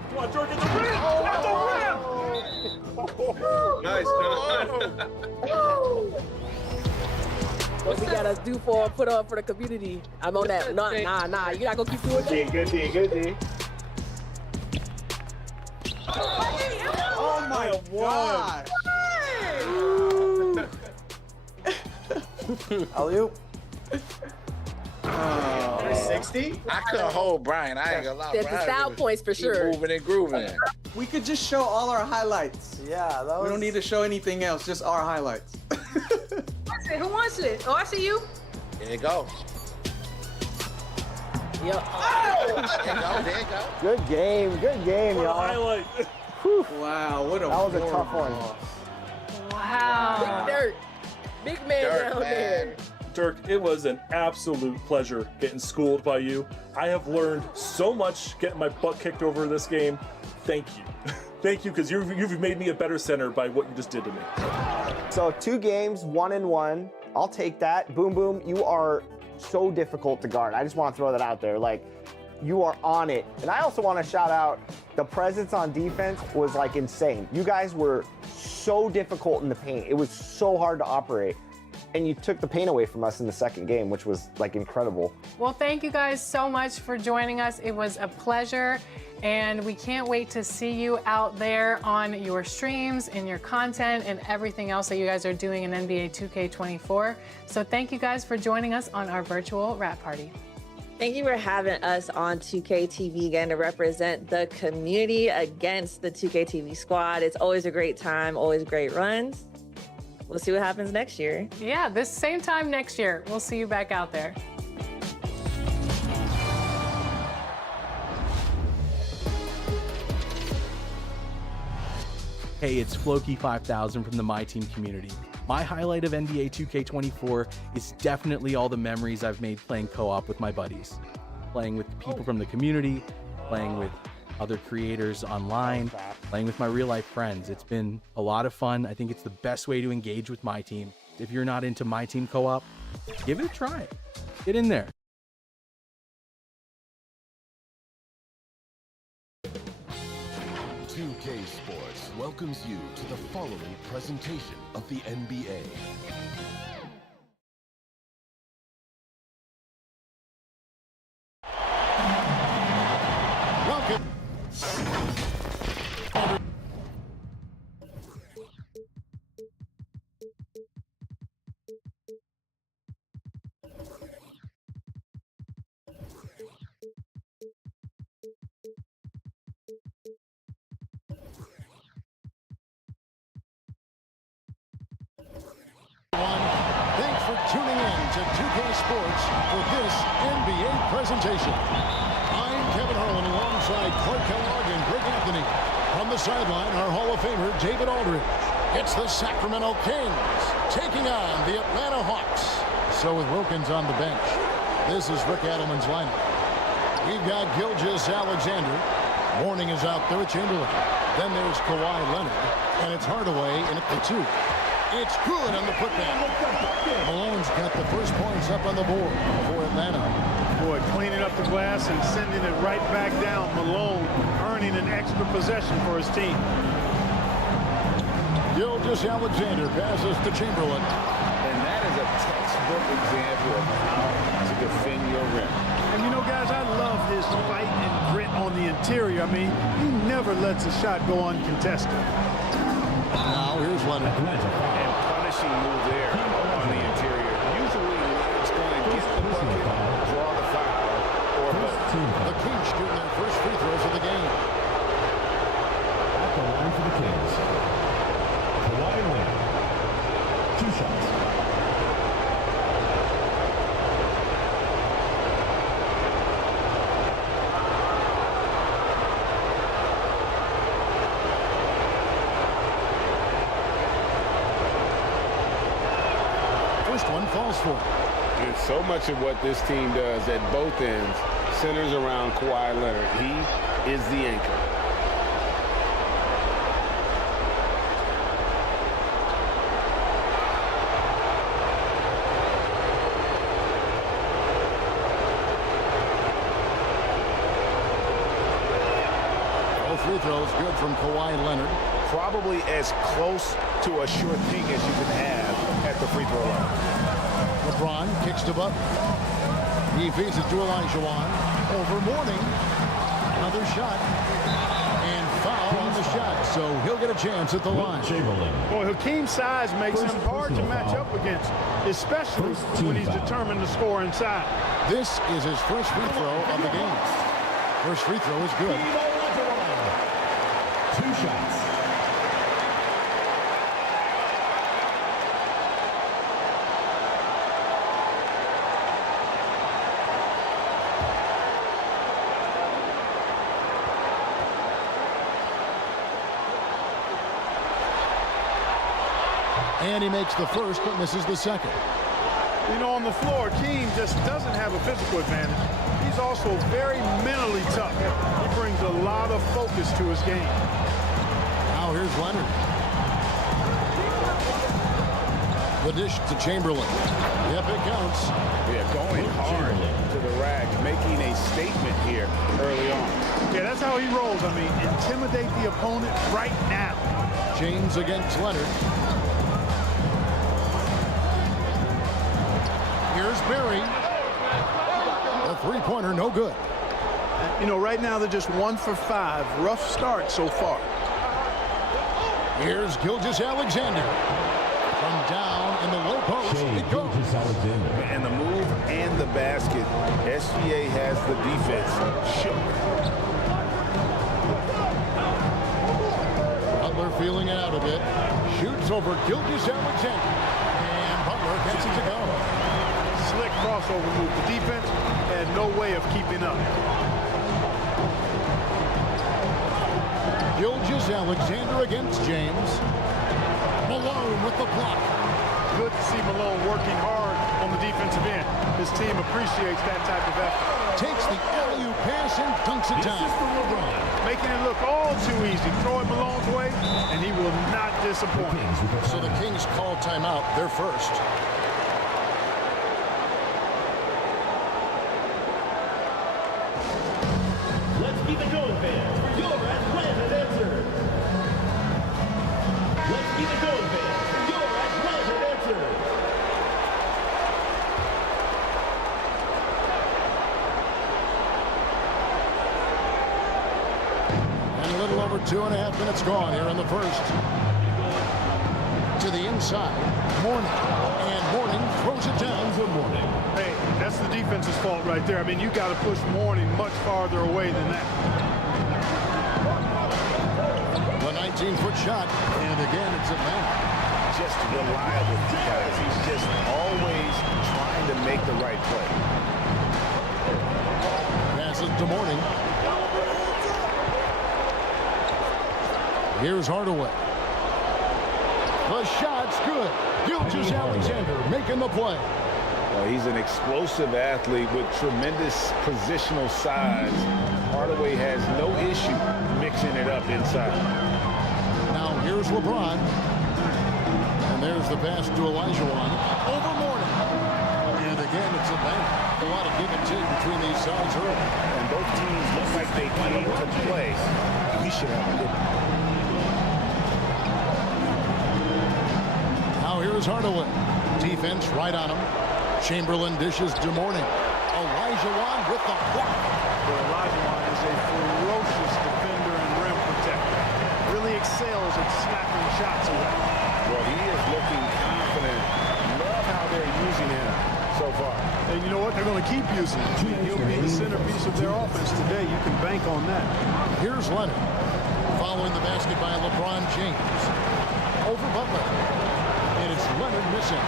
Come on, George, get the rim! At the rim! Nice, What we gotta do for put on for the community? I'm on that. Nah. You're not gonna keep doing that. Good D. Oh my God. Alley-oop. 360? I couldn't hold Brian. I ain't gonna lie. There's the style points for sure. Moving and grooving. We could just show all our highlights. Yeah, that was... We don't need to show anything else, just our highlights. Who wants it? Oh, I see you. There you go. Yep. There you go. Good game, y'all. Highlight. Wow, what a That was a tough one. Wow. Big Dirk. Big man Dirk, down man. there. Dirk, it was an absolute pleasure getting schooled by you. I have learned so much getting my butt kicked over this game. Thank you. Thank you, because you've made me a better center by what you just did to me. So 2 games, 1-1. I'll take that. Boom Boom, you are so difficult to guard. I just want to throw that out there. Like, you are on it. And I also want to shout out the presence on defense was like insane. You guys were so difficult in the paint. It was so hard to operate. And you took the pain away from us in the second game, which was like incredible. Well, thank you guys so much for joining us. It was a pleasure. And we can't wait to see you out there on your streams and your content and everything else that you guys are doing in NBA 2K24. So thank you guys for joining us on our virtual wrap party. Thank you for having us on 2K TV again to represent the community against the 2K TV squad. It's always a great time, always great runs. We'll see what happens next year. Yeah, this same time next year. We'll see you back out there. Hey, it's Floki5000 from the My Team community. My highlight of NBA 2K24 is definitely all the memories I've made playing co-op with my buddies. Playing with people from the community, playing with other creators online, playing with my real life friends. It's been a lot of fun. I think it's the best way to engage with My Team. If you're not into My Team co-op, give it a try. Get in there. .2K Sports welcomes you to the following presentation of the NBA. Welcome. Thanks for tuning in to 2K Sports for this NBA presentation. I'm Kevin Harlan alongside Clark Kellogg and Greg Anthony. From the sideline, our Hall of Famer David Aldridge. It's the Sacramento Kings taking on the Atlanta Hawks. So with Wilkins on the bench, this is Rick Adelman's lineup. We've got Gilgeous-Alexander. Mourning is out there at Chamberlain. Then there's Kawhi Leonard, and it's Hardaway in at the 2. It's good on the putback. Malone's got the first points up on the board for Atlanta. Boy, cleaning up the glass and sending it right back down. Malone earning an extra possession for his team. Gilgeous-Alexander passes to Chamberlain. And that is a textbook example of how to defend your rim. And you know, guys, I love his fight and grit on the interior. I mean, he never lets a shot go uncontested. Now here's Leonard. And punishing move there on the interior. Usually Leonard's going to get the bucket, draw the foul, or both. The Kings shooting their first free throws of the game. At the line for the Kings. Kawhi Leonard. 2 shots. falls for it. And so much of what this team does at both ends centers around Kawhi Leonard. He is the anchor. Both free throws good from Kawhi Leonard. Probably as close to a sure thing as you can have at the free throw line. LeBron kicks to Butler. He feeds it to Olajuwon. Over Mourning. Another shot. And foul on the shot. So he'll get a chance at the line. Boy, Hakeem's size makes him hard to match up against, especially when he's determined to score inside. This is his first free throw of the game. First free throw is good. 2 shots. And he makes the first, but misses the second. You know, on the floor, Hakeem just doesn't have a physical advantage. He's also very mentally tough. He brings a lot of focus to his game. Now here's Leonard. The dish to Chamberlain. Yep, it counts. Yeah, going hard to the rack, making a statement here early on. Yeah, that's how he rolls. I mean, intimidate the opponent right now. James against Leonard. Here's Barry. The three-pointer, no good. You know, right now they're just 1 for 5. Rough start so far. Here's Gilgeous-Alexander. From down in the low post, it goes. And the move and the basket. SGA has the defense shook. Butler feeling it out a bit. Shoots over Gilgeous-Alexander. And Butler catches it go. Slick crossover move. The defense had no way of keeping up. Gilgeous-Alexander against James. Malone with the block. Good to see Malone working hard on the defensive end. His team appreciates that type of effort. Takes the alley-oop pass and dunks it down. Making it look all too easy. Throw it Malone's way, and he will not disappoint. So the Kings call timeout. They're first. Let's keep it going, fans, for your Atlanta answer. Let's keep it going, fans, for your Atlanta answer. And a little over 2.5 minutes gone here in the first. To the inside. Mourning. And Mourning throws it down for Mourning. Hey, that's the defense's fault right there. I mean, you got to push Mourning much farther away than that. The 19-foot shot. And again, it's a man. Just reliable, guys. He's just always trying to make the right play. Passes to Mourning. Here's Hardaway. The shot's good. Gilgeous-Alexander making the play. Well, he's an explosive athlete with tremendous positional size. Hardaway has no issue mixing it up inside. Now here's LeBron. And there's the pass to Olajuwon. Over Mourning. And again, it's a bang. A lot of give and take between these sides early. And both teams look like they came to play. We should have a good one. Now here's Hardaway. Defense right on him. Chamberlain dishes to Mourning. Olajuwon with the block. Olajuwon is a ferocious defender and rim protector. Really excels at snapping shots away. Well, he is looking confident. Love how they're using him so far. And you know what? They're going to keep using him. He'll be the centerpiece of their offense today. You can bank on that. Here's Leonard. Following the basket by LeBron James. Over Butler. And it's Leonard missing.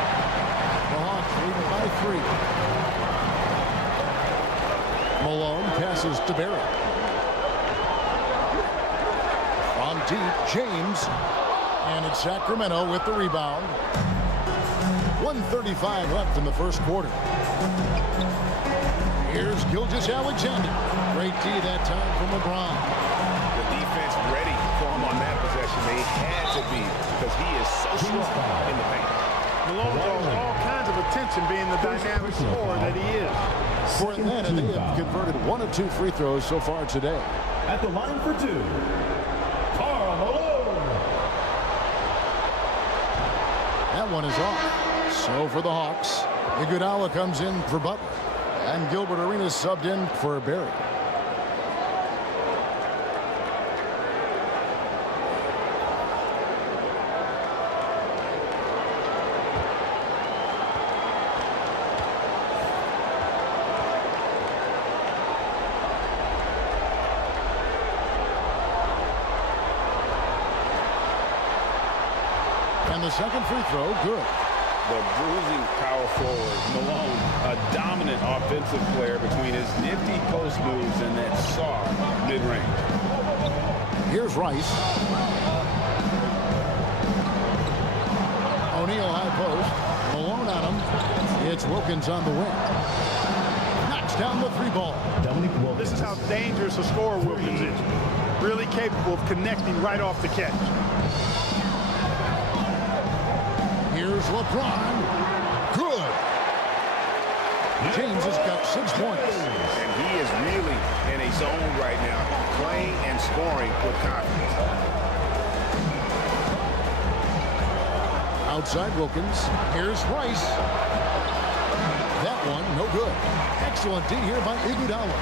The Hawks leading by 3. Malone passes to Barry. From deep, James. And it's Sacramento with the rebound. 1:35 left in the first quarter. Here's Gilgeous-Alexander. Great D that time from LeBron. The defense ready for him on that possession. They had to be because he is so strong in the paint. Malone draws all kinds of attention being the dynamic scorer that he is. For Atlanta, they have converted 1 of 2 free throws so far today. At the line for 2, Karl Malone. That one is off. So for the Hawks, Iguodala comes in for Butler. And Gilbert Arenas subbed in for Barry. And the second free throw, good. The bruising power forward, Malone, a dominant offensive player between his nifty post moves and that soft mid-range. Here's Rice. O'Neal high post. Malone on him. It's Wilkins on the wing. Knocks down the 3 ball. This is how dangerous a scorer Wilkins is. Really capable of connecting right off the catch. Here's LeBron. Good. James has got 6 points. And he is really in a zone right now, playing and scoring with confidence. Outside Wilkins. Here's Rice. That one, no good. Excellent D here by Iguodala.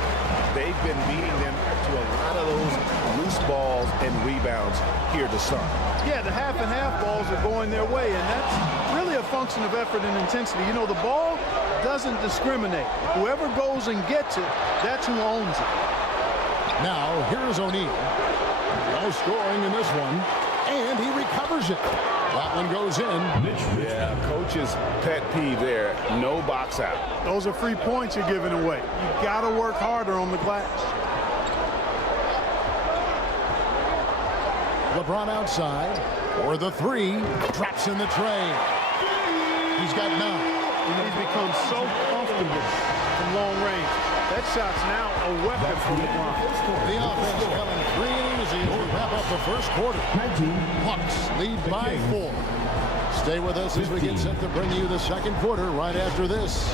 They've been beating them to a lot of those loose balls and rebounds here to start. Yeah, the half and half balls are going their way, and that's really a function of effort and intensity. You know, the ball doesn't discriminate. Whoever goes and gets it, that's who owns it. Now, here's O'Neal. No scoring in this one, and he recovers it. That one goes in. Yeah, coach's pet peeve there. No box out. Those are free points you're giving away. You got to work harder on the glass. LeBron outside, or the 3, drops in the tray. He's got 9. He's become so comfortable from long range. That shot's now a weapon for LeBron. The offense coming free and easy as we wrap up the first quarter. Hawks lead by 4. Stay with us as we get set to bring you the second quarter right after this.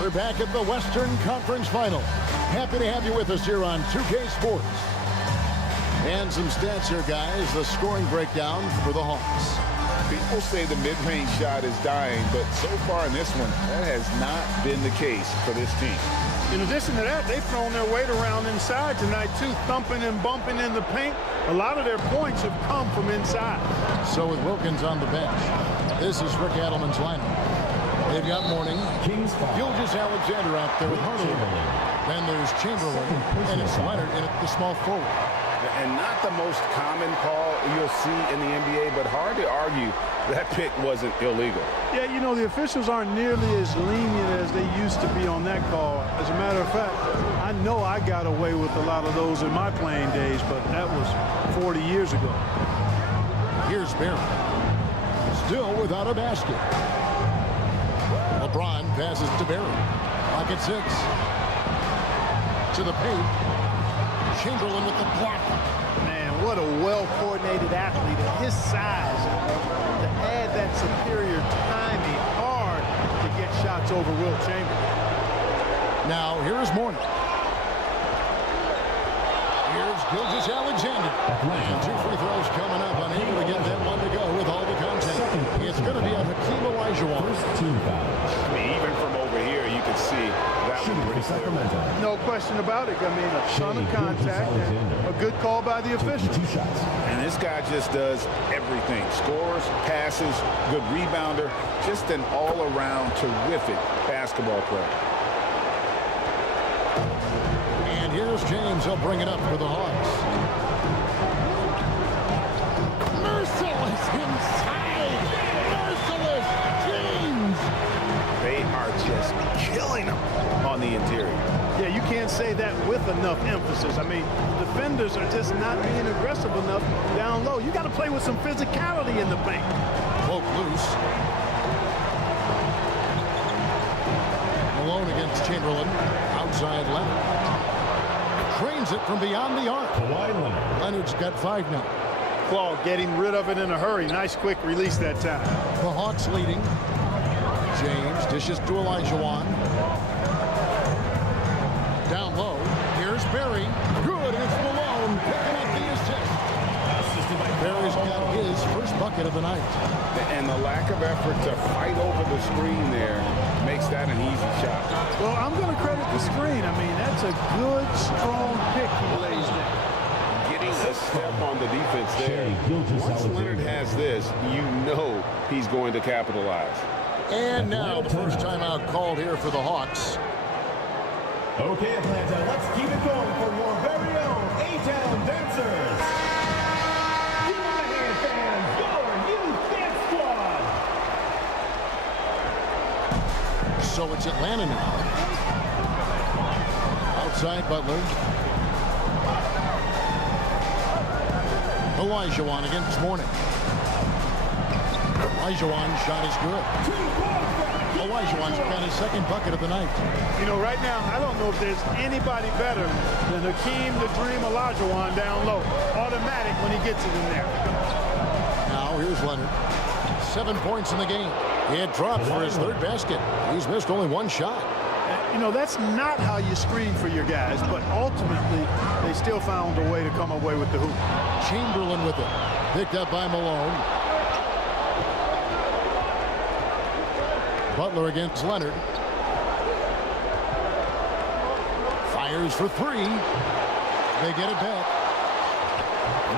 We're back at the Western Conference Final. Happy to have you with us here on 2K Sports. And some stats here, guys. The scoring breakdown for the Hawks. People say the mid-range shot is dying, but so far in this one, that has not been the case for this team. In addition to that, they've thrown their weight around inside tonight, too, thumping and bumping in the paint. A lot of their points have come from inside. So with Wilkins on the bench, this is Rick Adelman's lineup. They've got Mourning, Gilgeous-Alexander out there with Chamberlain. Then there's Chamberlain, and it's Leonard in at the small forward. And not the most common call you'll see in the NBA, but hard to argue that pick wasn't illegal. Yeah, you know, the officials aren't nearly as lenient as they used to be on that call. As a matter of fact, I know I got away with a lot of those in my playing days, but that was 40 years ago. Here's Barry. Still without a basket. LeBron passes to Barry. Pocket 6. To the paint. Chamberlain with the block. Man, what a well-coordinated athlete at his size. To add that superior timing, hard to get shots over Will Chamberlain. Now, here's Mourning. Here's Gilgeous-Alexander. And 2 free throws coming up. Unable to get that one to go with all the contact. It's going to be a Hakeem Olajuwon. I mean, even from over here, you can see that one pretty clear. No question about it. I mean, a ton of contact and a good call by the official. And this guy just does everything. Scores, passes, good rebounder, just an all-around terrific basketball player. And here's James. He'll bring it up for the Hawks. Merciless inside. Merciless James. They are just killing them on the interior. Yeah, you can't say that with enough emphasis. I mean, defenders are just not being aggressive enough down low. You got to play with some physicality in the paint. Poke loose. Malone against Chamberlain. Outside Leonard. Trains it from beyond the arc. Leonard's got 5 now. Claw getting rid of it in a hurry. Nice quick release that time. The Hawks leading. James dishes to Olajuwon. Down low. Here's Barry. Good. It's Malone picking up the assist. Barry's got his first bucket of the night. And the lack of effort to fight over the screen there makes that an easy shot. Well, I'm going to credit the screen. I mean, that's a good, strong pick he lays there. Getting a step on the defense there. Once Leonard has this, you know he's going to capitalize. And now the first timeout called here for the Hawks. Okay, Atlanta, let's keep it going for your very own A-Town dancers. Give them a hand, fans. Your youth dance squad. So it's Atlanta now. Outside Butler. Olajuwon against Mourning. Olajuwon's shot is good. Olajuwon's got his second bucket of the night. You know, right now, I don't know if there's anybody better than Hakeem the Dream Olajuwon down low. Automatic when he gets it in there. Now here's Leonard. 7 points in the game. It dropped for his third basket. He's missed only 1 shot. You know, that's not how you screen for your guys, but ultimately, they still found a way to come away with the hoop. Chamberlain with it. Picked up by Malone. Butler against Leonard. Fires for 3. They get it back.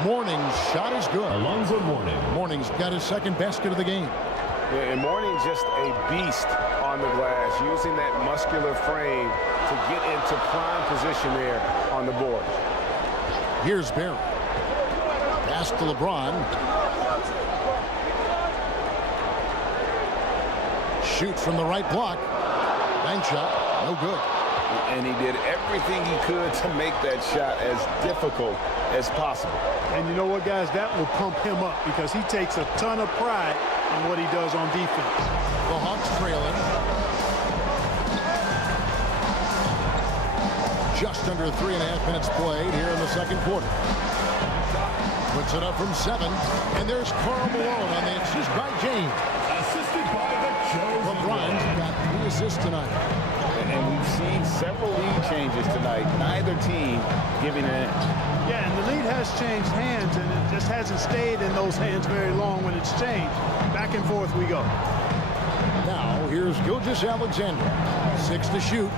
Mourning's shot is good. Alonzo Mourning. Mourning's got his second basket of the game. Yeah, and Mourning's just a beast on the glass, using that muscular frame to get into prime position there on the board. Here's Barry. Pass to LeBron. Shoots from the right block. Bank shot, no good. And he did everything he could to make that shot as difficult as possible. And you know what, guys? That will pump him up because he takes a ton of pride in what he does on defense. The Hawks trailing. Just under 3.5 minutes played here in the second quarter. Puts it up from 7, and there's Karl Malone on the assist by James. Assisted by the Joe. LeBron's got 3 assists tonight. And we've seen several lead changes tonight. Neither team giving an inch. Yeah, and the lead has changed hands, and it just hasn't stayed in those hands very long when it's changed. Back and forth we go. Now, here's Gilgeous-Alexander. 6 to shoot.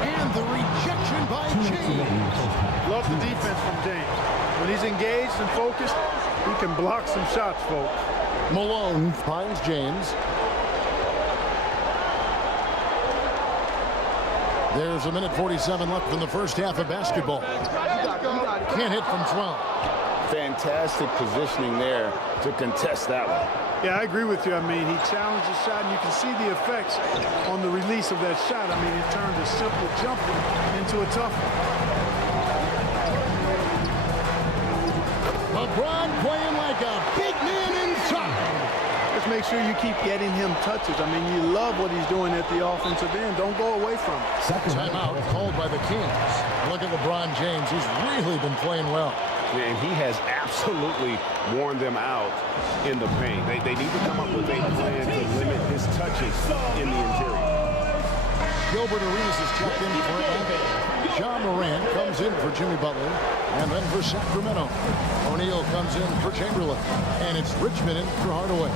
And the rejection by James. Love the defense from James. When he's engaged and focused, he can block some shots, folks. Malone finds James. There's 1:47 left in the first half of basketball. Can't hit from 12. Fantastic positioning there to contest that one. Yeah, I agree with you. I mean, he challenged the shot, and you can see the effects on the release of that shot. I mean, it turned a simple jumper into a tough one. LeBron playing like a big man inside. Just make sure you keep getting him touches. I mean, you love what he's doing at the offensive end. Don't go away from it. Timeout called by the Kings. Look at LeBron James. He's really been playing well. And he has absolutely worn them out in the paint. They need to come up with a plan to limit his touches in the interior. Gilbert Arenas is checked in for Atlanta. John Morant comes in for Jimmy Butler. And then for Sacramento, O'Neal comes in for Chamberlain. And it's Richmond in for Hardaway.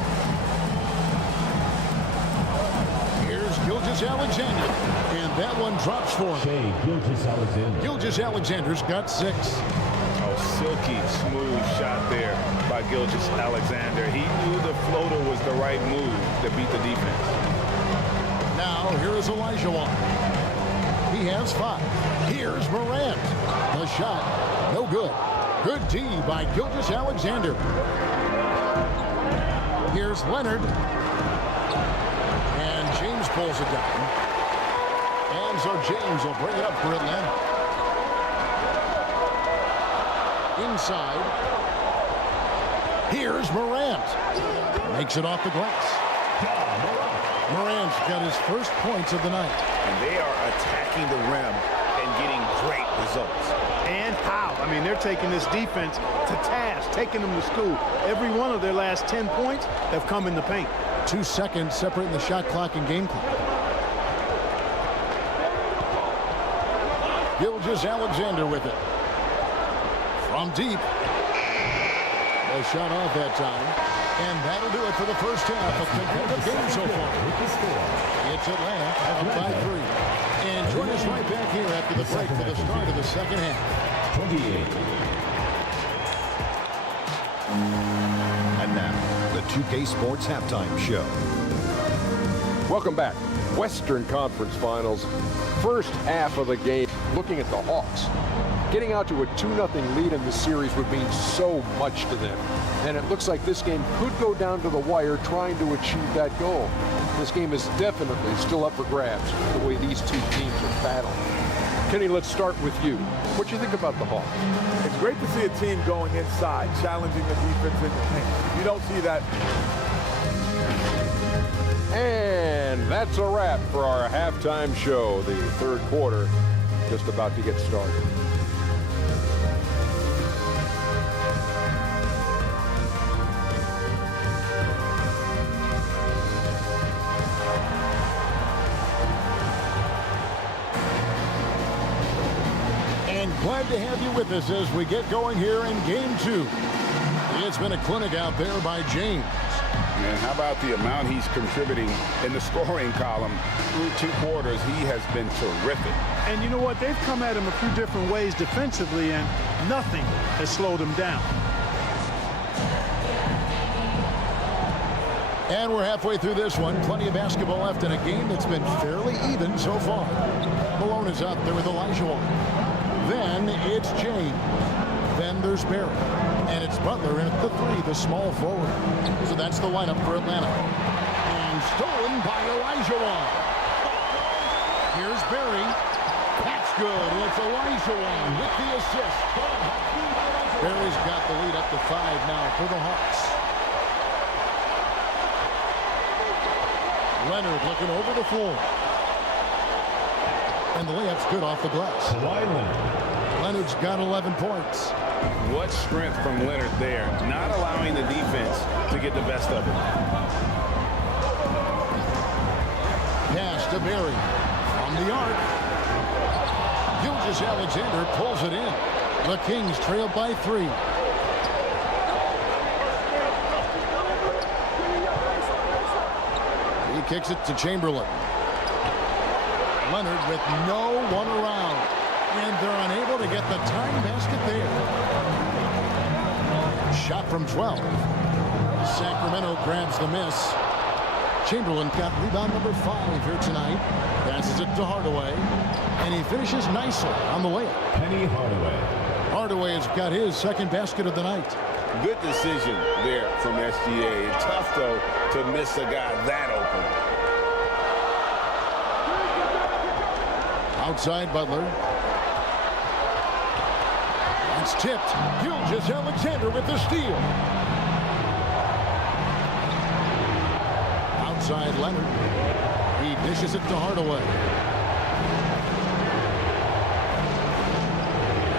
Here's Gilgeous-Alexander. And that one drops for him. Gilgeous-Alexander. Gilgeous-Alexander's got 6. Oh, silky smooth shot there by Gilgeous-Alexander. He knew the floater was the right move to beat the defense. Now, here is Olajuwon. He has 5. Here's Morant. The shot, no good. Good D by Gilgeous-Alexander. Here's Leonard. And James pulls it down. And so James will bring it up for Atlanta. Inside. Here's Morant. Makes it off the glass. Morant's got his first points of the night. And they are attacking the rim and getting great results. And how? I mean, they're taking this defense to task, taking them to school. Every one of their last 10 points have come in the paint. 2 seconds separating the shot clock and game clock. Gilgeous-Alexander with it. From deep. A shot off that time. And that'll do it for the first half of competitive game so far. It's Atlanta up by 3. And join us right back here after the break for the start of the second half. 28. And now, the 2K Sports Halftime Show. Welcome back. Western Conference Finals. First half of the game. Looking at the Hawks. Getting out to a 2-0 lead in the series would mean so much to them. And it looks like this game could go down to the wire trying to achieve that goal. This game is definitely still up for grabs the way these two teams are battling. Kenny, let's start with you. What do you think about the Hawks? It's great to see a team going inside, challenging the defense in the paint. You don't see that. And that's a wrap for our halftime show. The third quarter just about to get started. Glad to have you with us as we get going here in game 2. It's been a clinic out there by James. And how about the amount he's contributing in the scoring column through 2 quarters? He has been terrific. And you know what? They've come at him a few different ways defensively, and nothing has slowed him down. And we're halfway through this one. Plenty of basketball left in a game that's been fairly even so far. Malone is out there with Elijah. Then it's James. Then there's Barry. And it's Butler in at the 3, the small forward. So that's the lineup for Atlanta. And stolen by Elijah. Here's Barry. That's good. It's Elijah with the assist. Barry's got the lead up to 5 now for the Hawks. Leonard looking over the floor. And the layup's good off the glass. Leonard's got 11 points. What strength from Leonard there, not allowing the defense to get the best of it. Pass to Barry from the arc. Gilgeous-Alexander pulls it in. The Kings trail by 3. He kicks it to Chamberlain. Leonard with no one around. And they're unable to get the tying basket there. Shot from 12. Sacramento grabs the miss. Chamberlain got rebound number 5 here tonight. Passes it to Hardaway. And he finishes nicely on the layup. Penny Hardaway. Hardaway has got his second basket of the night. Good decision there from SGA. Tough, though, to miss a guy that open. Outside Butler. It's tipped. Gilgeous-Alexander with the steal. Outside Leonard. He dishes it to Hardaway.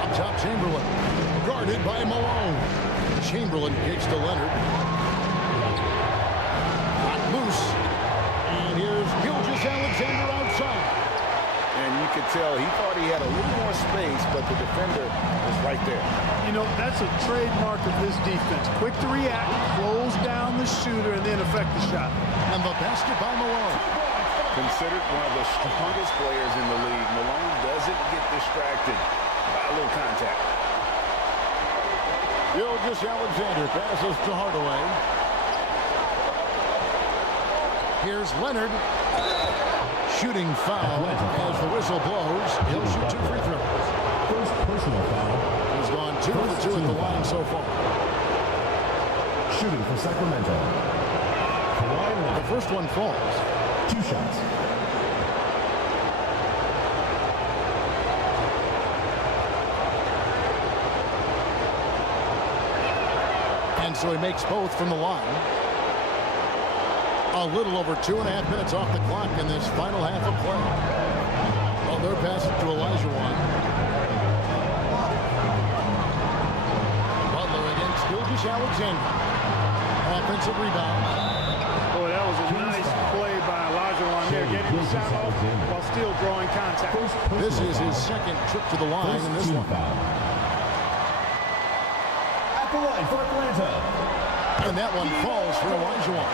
Up top Chamberlain. Guarded by Malone. Chamberlain kicks to Leonard. Got loose. And here's Gilgeous-Alexander outside. And you could tell he thought he had a little more space, but the defender was right there. You know, that's a trademark of this defense. Quick to react, close down the shooter, and then affect the shot. And the basket by Malone. Considered one of the strongest players in the league, Malone doesn't get distracted by a little contact. Gilgeous-Alexander passes to Hardaway. Here's Leonard. Shooting foul as the whistle blows. He'll shoot 2 free throws. First personal foul. He's gone 2 for 2 at the line so far. Shooting for Sacramento. The first one falls. 2 shots. And so he makes both from the line. A little over 2.5 minutes off the clock in this final half of play. Well, they're passing to Olajuwon. Butler against Gilgeous-Alexander. Offensive rebound. Boy, that was a nice play by Olajuwon there, getting the shot off while still drawing contact. This is his second trip to the line in this one. At the line for Atlanta. And that one falls for Olajuwon.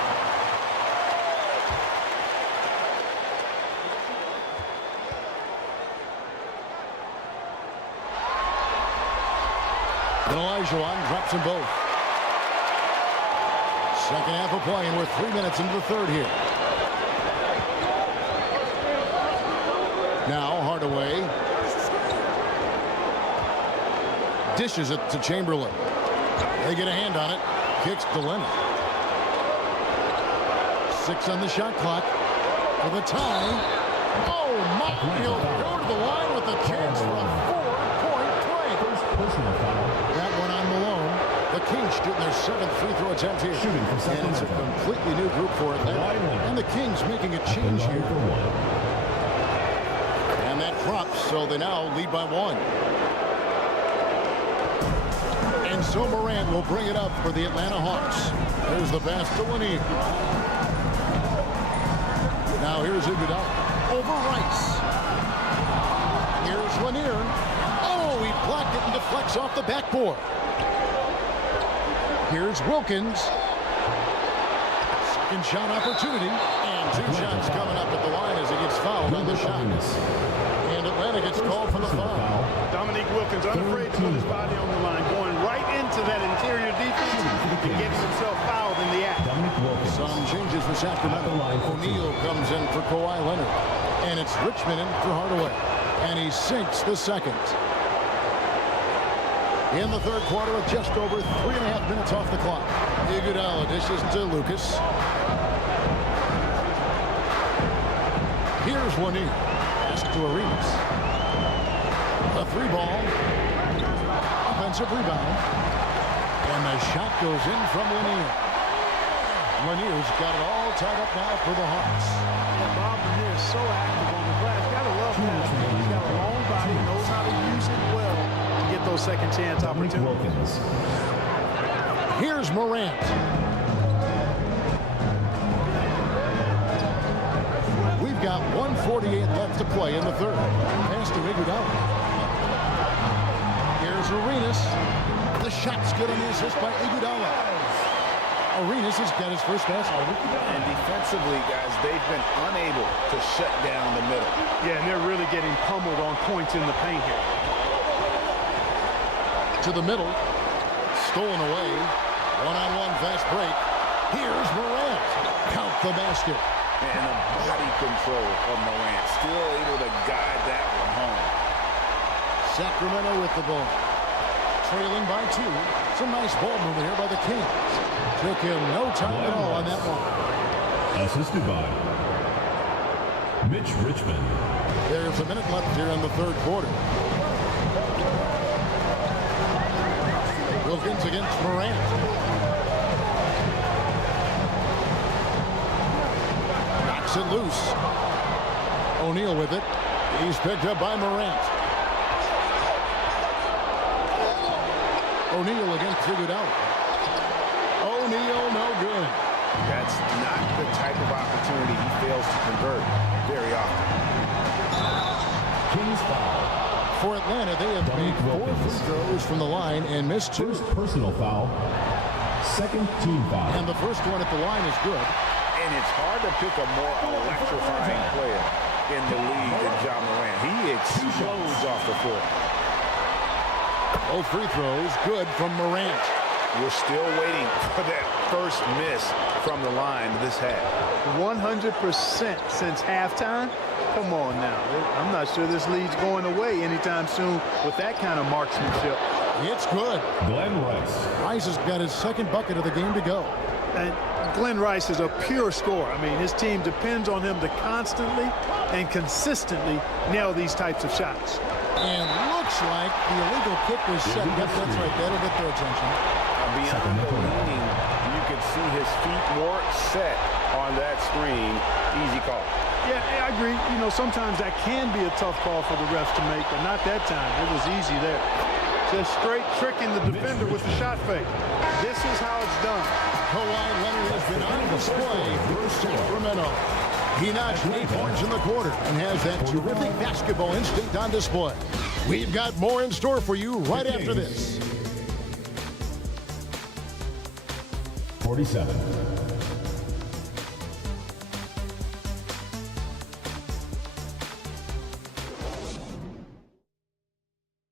And Olajuwon drops them both. Second half of play, and we're 3 minutes into the third here. Now Hardaway dishes it to Chamberlain. They get a hand on it. Kicks to Leonard. 6 on the shot clock for the tie. Oh, my! He'll go to the line with a chance for a 4-point play. That one on Malone. The Kings shooting their 7th free throw attempt here. And it's a completely new group for Atlanta. And the Kings making a change here. And that drops, so they now lead by 1. And so Morant will bring it up for the Atlanta Hawks. There's the pass to O'Neal. Now here's Iguodala over Rice. Here's Lanier. Oh, he blocked it and deflects off the backboard. Here's Wilkins. Second shot opportunity. And 2 shots coming up at the line as he gets fouled on the shot. And Atlanta gets called for the foul. Dominique Wilkins unafraid to put his body on the line, going right into that interior defense and getting himself fouled in the act. Some changes for Sacramento. O'Neal comes in for Kawhi Leonard. And it's Richmond in for Hardaway. And he sinks the second. In the third quarter with just over 3.5 minutes off the clock. Iguodala dishes to Lucas. Here's Lanier. Pass to Arenas. A 3-ball. Offensive rebound. And the shot goes in from Lanier. Lanier's got it all tied up now for the Hawks. And Bob Lanier is so active on the glass. Gotta love that. He's got a long body, knows how to use it well to get those second chance opportunities. Here's Morant. We've got 1:48 left to play in the third. Pass to Iguodala. Here's Arenas. The shot's good on the assist by Iguodala. Arenas has got his first basket. And defensively, guys, they've been unable to shut down the middle. Yeah, and they're really getting pummeled on points in the paint here. To the middle. Stolen away. One-on-one fast break. Here's Morant. Count the basket. And the body control of Morant. Still able to guide that one home. Sacramento with the ball. Trailing by 2. Some nice ball movement here by the Kings. Took him no time at all on that one. Assisted by Mitch Richmond. There's a minute left here in the third quarter. Wilkins against Morant. Knocks it loose. O'Neal with it. He's picked up by Morant. O'Neal against Iguodala. O'Neal no good. That's not the type of opportunity he fails to convert very often. Kings foul. For Atlanta, they have made 4 free throws from the line and missed 2. First personal foul. Second team foul. And the first one at the line is good. And it's hard to pick a more electrifying player in the league than Ja Morant. He explodes off the floor. Both free throws good from Morant. We're still waiting for that first miss from the line this half. 100% since halftime. Come on now. I'm not sure this lead's going away anytime soon with that kind of marksmanship. It's good. Glenn Rice. Rice has got his second bucket of the game to go. And Glenn Rice is a pure scorer. I mean, his team depends on him to constantly and consistently nail these types of shots. And looks like the illegal kick was set. That's right. That'll get their attention. beyond the leaning, you could see his feet more set on that screen. Easy call. Yeah, I agree. You know, sometimes that can be a tough call for the refs to make, but not that time. It was easy there. Just straight tricking the defender with the shot fake. This is how it's done. Kawhi Leonard has been on display for Sacramento. He notched 8 points in the quarter and has that terrific basketball instinct on display. We've got more in store for you right after this. 47.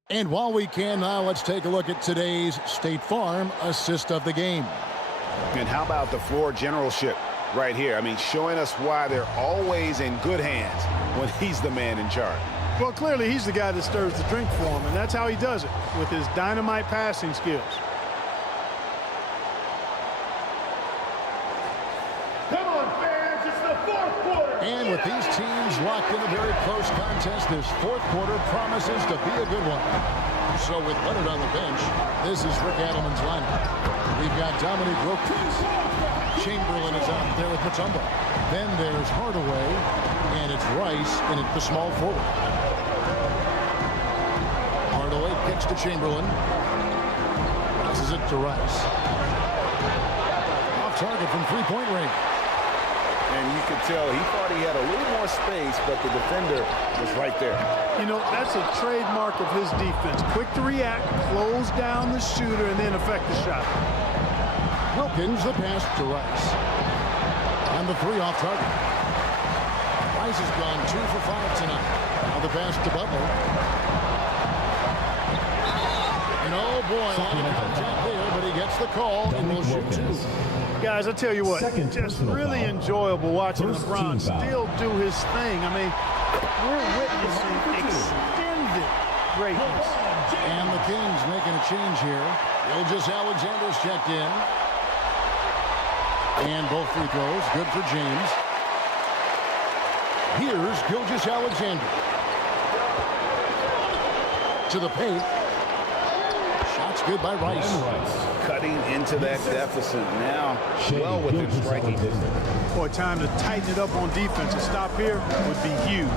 And while we can now, let's take a look at today's State Farm assist of the game. And how about the floor generalship right here? I mean, showing us why they're always in good hands when he's the man in charge. Well, clearly he's the guy that stirs the drink for him, and that's how he does it, with his dynamite passing skills. Come on, fans, it's the fourth quarter. And with these teams locked in a very close contest, this fourth quarter promises to be a good one. So with Leonard on the bench, this is Rick Adelman's lineup. We've got Dominique Wilkins. Chamberlain is out there with Mutombo. Then there's Hardaway, and it's Rice in at the small forward. Hardaway kicks to Chamberlain. Passes it to Rice. Off target from three-point range. And you could tell he thought he had a little more space, but the defender was right there. You know, that's a trademark of his defense. Quick to react, close down the shooter, and then affect the shot. Wilkins, the pass to Rice. And the three off target. Rice has gone 2 for 5 tonight. Now the pass to Butler. And oh boy, a lot of contact there, but he gets the call and will shoot 2. Guys, I tell you what, just really enjoyable watching LeBron still do his thing. I mean, we're witnessing extended greatness. And the Kings making a change here. Gilgeous-Alexander's checked in. And both free throws, good for James. Here's Gilgeous-Alexander. To the paint. Shots good by Rice. Cutting into that deficit now, well within striking distance. Boy, time to tighten it up on defense. A stop here would be huge.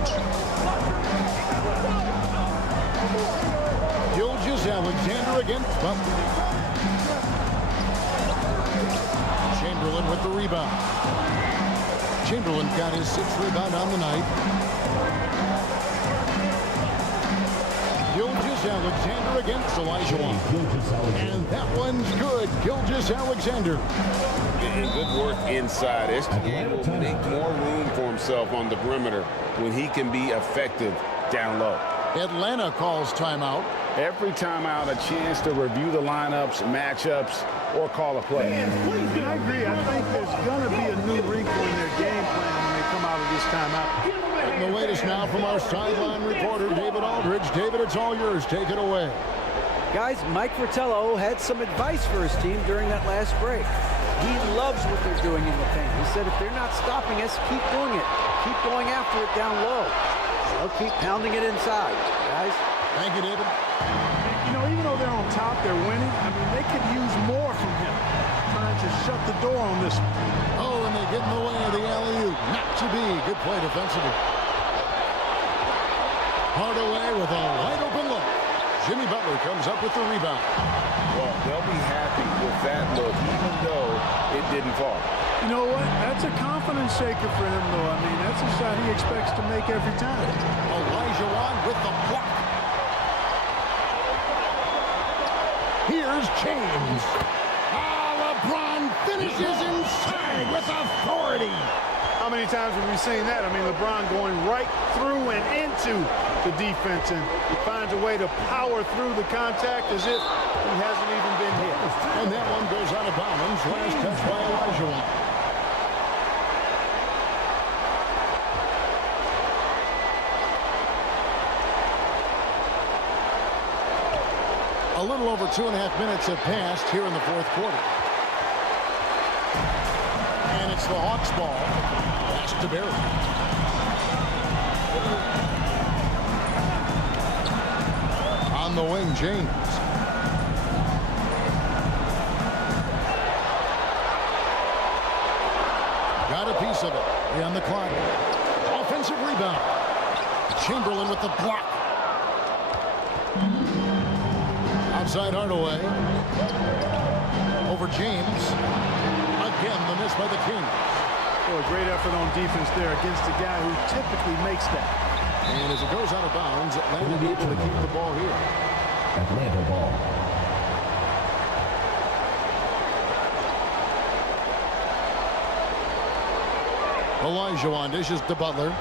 Gilgeous-Alexander against Butler. Chamberlain with the rebound. Chamberlain got his 6th rebound on the night. Gilgeous-Alexander against Olajuwon. And that one's good. Gilgeous-Alexander. And good work inside. SGA will make more room for himself on the perimeter when he can be effective down low. Atlanta calls timeout. Every timeout, a chance to review the lineups, matchups, or call a play. I agree. I think there's going to be a new wrinkle in their game plan when they come out of this timeout. And the latest now from our sideline reporter, David Aldridge. David, it's all yours. Take it away. Guys, Mike Fratello had some advice for his team during that last break. He loves what they're doing in the paint. He said if they're not stopping us, keep doing it. Keep going after it down low. They'll keep pounding it inside, guys. Thank you, David. You know, even though they're on top, they're winning. I mean, they could use more from him. Trying to shut the door on this one. Oh, and they get in the way of the alley-oop. Not to be. Good play defensively. Hardaway with a wide-open look. Jimmy Butler comes up with the rebound. Well, they'll be happy with that look, even though it didn't fall. You know what? That's a confidence shaker for him, though. I mean, that's a shot he expects to make every time. Olajuwon with the block. Here's James. LeBron finishes inside with authority. How many times have we seen that? I mean, LeBron going right through and into the defense, and he finds a way to power through the contact as if he hasn't even been hit. And that one goes out of bounds. Last touch by Olajuwon. A little over 2.5 minutes have passed here in the fourth quarter. And it's the Hawks ball. Pass to Barry. On the wing, James. of it. On the clock. Offensive rebound. Chamberlain with the block. Outside Hardaway. Over James. Again, the miss by the Kings. Oh, a great effort on defense there against a guy who typically makes that. And as it goes out of bounds, Atlanta able to keep the ball here. Atlanta ball. Olajuwon dishes to Butler.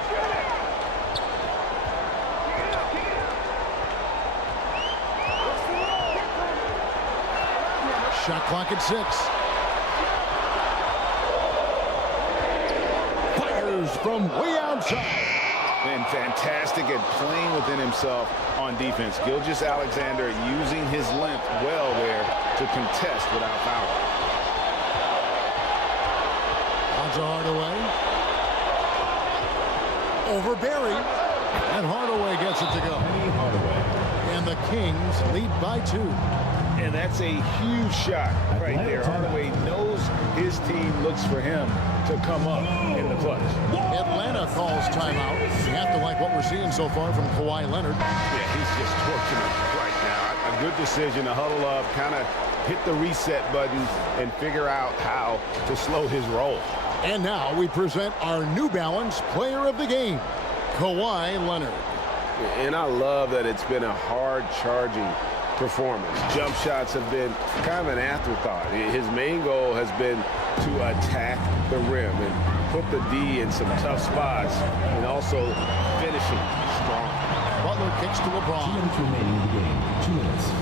Shot clock at 6. Fires from way outside. And fantastic at playing within himself on defense. Gilgeous-Alexander using his length well there to contest without foul. On to Hardaway. Over Barry. And Hardaway gets it to go. And the Kings lead by 2. And that's a huge shot right there. Hardaway knows his team looks for him to come up in the clutch. Atlanta calls timeout. You have to like what we're seeing so far from Kawhi Leonard. Yeah, he's just torching it right now. A good decision to huddle up, kind of hit the reset button, and figure out how to slow his roll. And now we present our New Balance Player of the Game, Kawhi Leonard. And I love that it's been a hard-charging performance. Jump shots have been kind of an afterthought. His main goal has been to attack the rim and put the D in some tough spots and also finishing strong. Butler kicks to LeBron. 2 minutes remaining in the game. 2 minutes.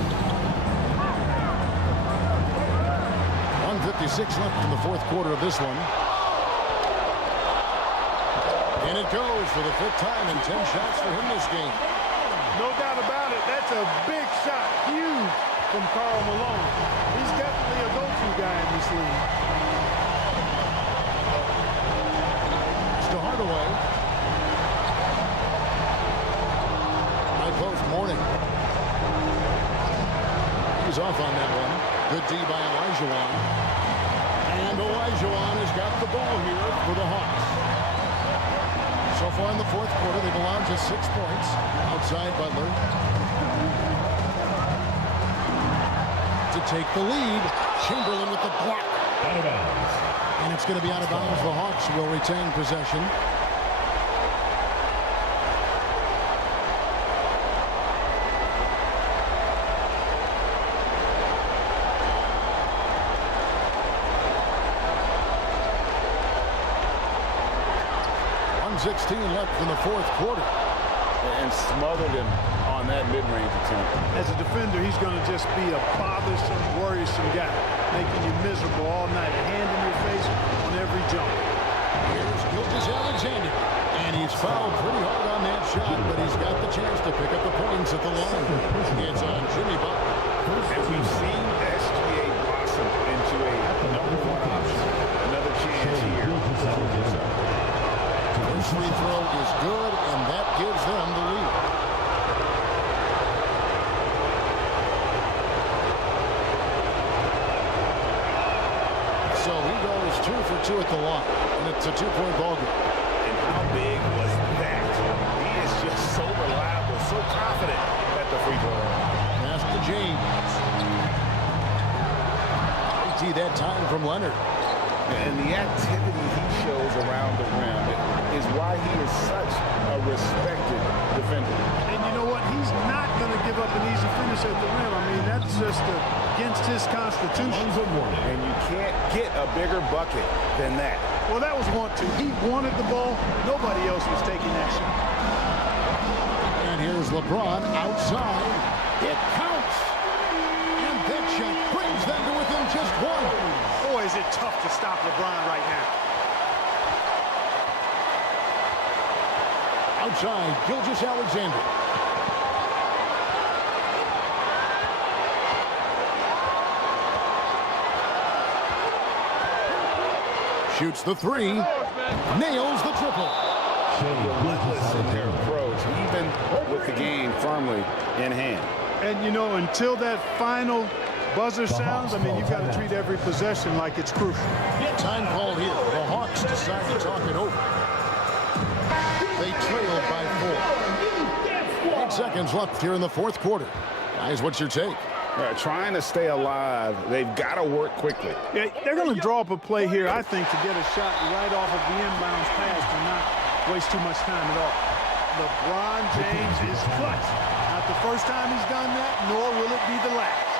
1:56 left in the fourth quarter of this one. And it goes for the 5th time and 10 shots for him this game. No doubt about it. That's a big shot. Huge from Karl Malone. He's definitely a go-to guy in this league. It's to Hardaway. High post Morning. He's off on that one. Good D by Olajuwon. And Olajuwon has got the ball here for the Hawks. So far in the fourth quarter, they've allowed just 6 points. Outside Butler. To take the lead. Chamberlain with the block. Out of bounds. And it's going to be out of bounds. The Hawks will retain possession. .16 left in the fourth quarter. And smothered him on that mid-range attempt. As a defender, he's going to just be a bothersome, worrisome guy, making you miserable all night. A hand in your face on every jump. Here's Gilgeous-Alexander. And he's fouled pretty hard on that shot, but he's got the chance to pick up the points at the line. It's on Jimmy Butler. And we've seen SGA blossom into a #1 option. Another chance here. First free throw is good, and that gives them the lead. So he goes 2 for 2 at the line, and it's a 2-point ball game. And how big was that? He is just so reliable, so confident at the free throw line. Pass to James. See that time from Leonard. And the activity he shows around the rim is why he is such a respected defender. And you know what? He's not going to give up an easy finish at the rim. I mean, that's just against his constitution. And you can't get a bigger bucket than that. Well, that was want to. He wanted the ball. Nobody else was taking that shot. And here's LeBron outside. It counts. And that shot brings them to within just 1. Boy, is it tough to stop LeBron right now. Outside, Gilgeous-Alexander. Shoots the 3. Nails the triple. Relentless in their approach, even with the game firmly in hand. And, you know, until that final buzzer sounds, I mean, you've got to treat every possession like it's crucial. Time called here. The Hawks decide to talk it over. They trailed by 4. 8 seconds left here in the fourth quarter. Guys, what's your take? Trying to stay alive. They've got to work quickly. Yeah, they're going to draw up a play here, I think, to get a shot right off of the inbounds pass to not waste too much time at all. LeBron James is clutch. Not the first time he's done that, nor will it be the last.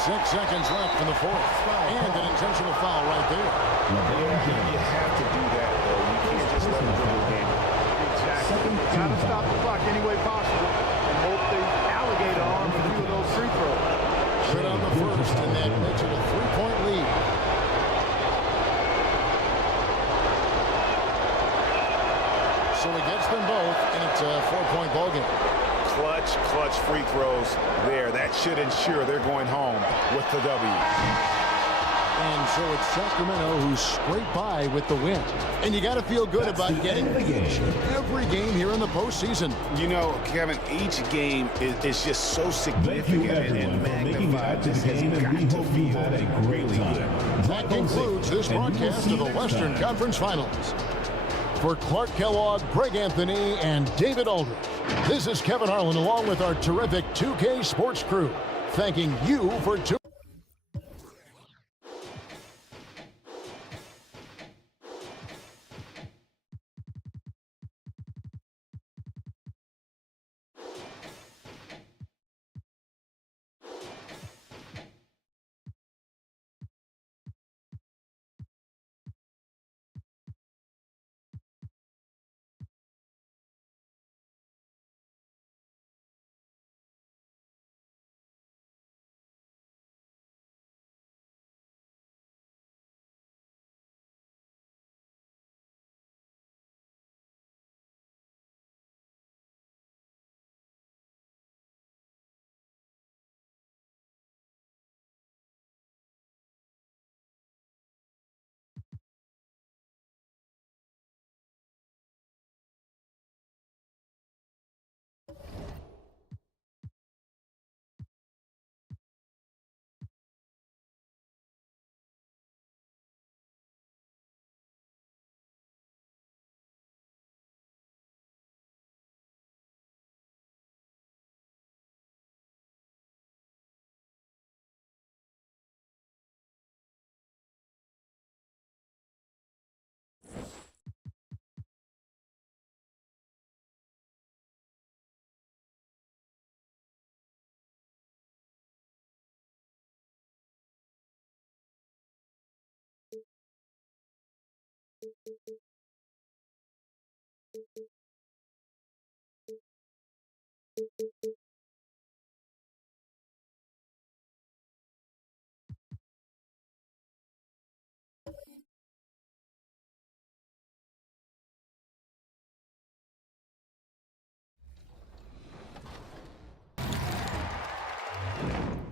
6 seconds left in the fourth. And an intentional foul right there. You have to do that, though. You can't just let them dribble the game. Exactly. Got to stop the clock any way possible and hope they alligator arm a few of those free throws. Good on the first, and that makes it a 3-point lead. So he gets them both, and it's a 4-point ball game. Clutch free throws there. That should ensure they're going home with the W. And so it's Sacramento who scraped by with the win. And you got to feel good about getting every game here in the postseason. You know, Kevin, each game is just so significant and magnified. Just has got to feel really good. That concludes this broadcast of the Western Conference Finals. For Clark Kellogg, Greg Anthony, and David Aldridge, this is Kevin Harlan along with our terrific 2K Sports crew, thanking you for tuning in.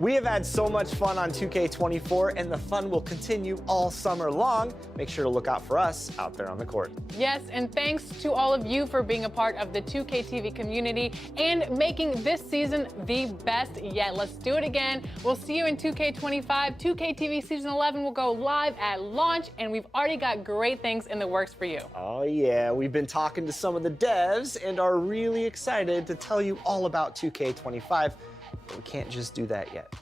We have had so much fun on 2K24, and the fun will continue all summer long. Make sure to look out for us out there on the court. Yes, and thanks to all of you for being a part of the 2K TV community and making this season the best yet. Let's do it again. We'll see you in 2K25. 2K TV Season 11 will go live at launch, and we've already got great things in the works for you. Oh yeah, we've been talking to some of the devs and are really excited to tell you all about 2K25. But we can't just do that yet.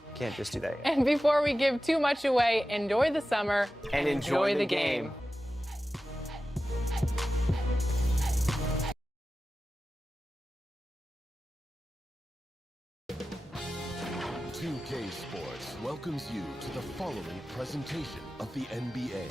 And before we give too much away, enjoy the summer and enjoy the game. 2K Sports welcomes you to the following presentation of the NBA.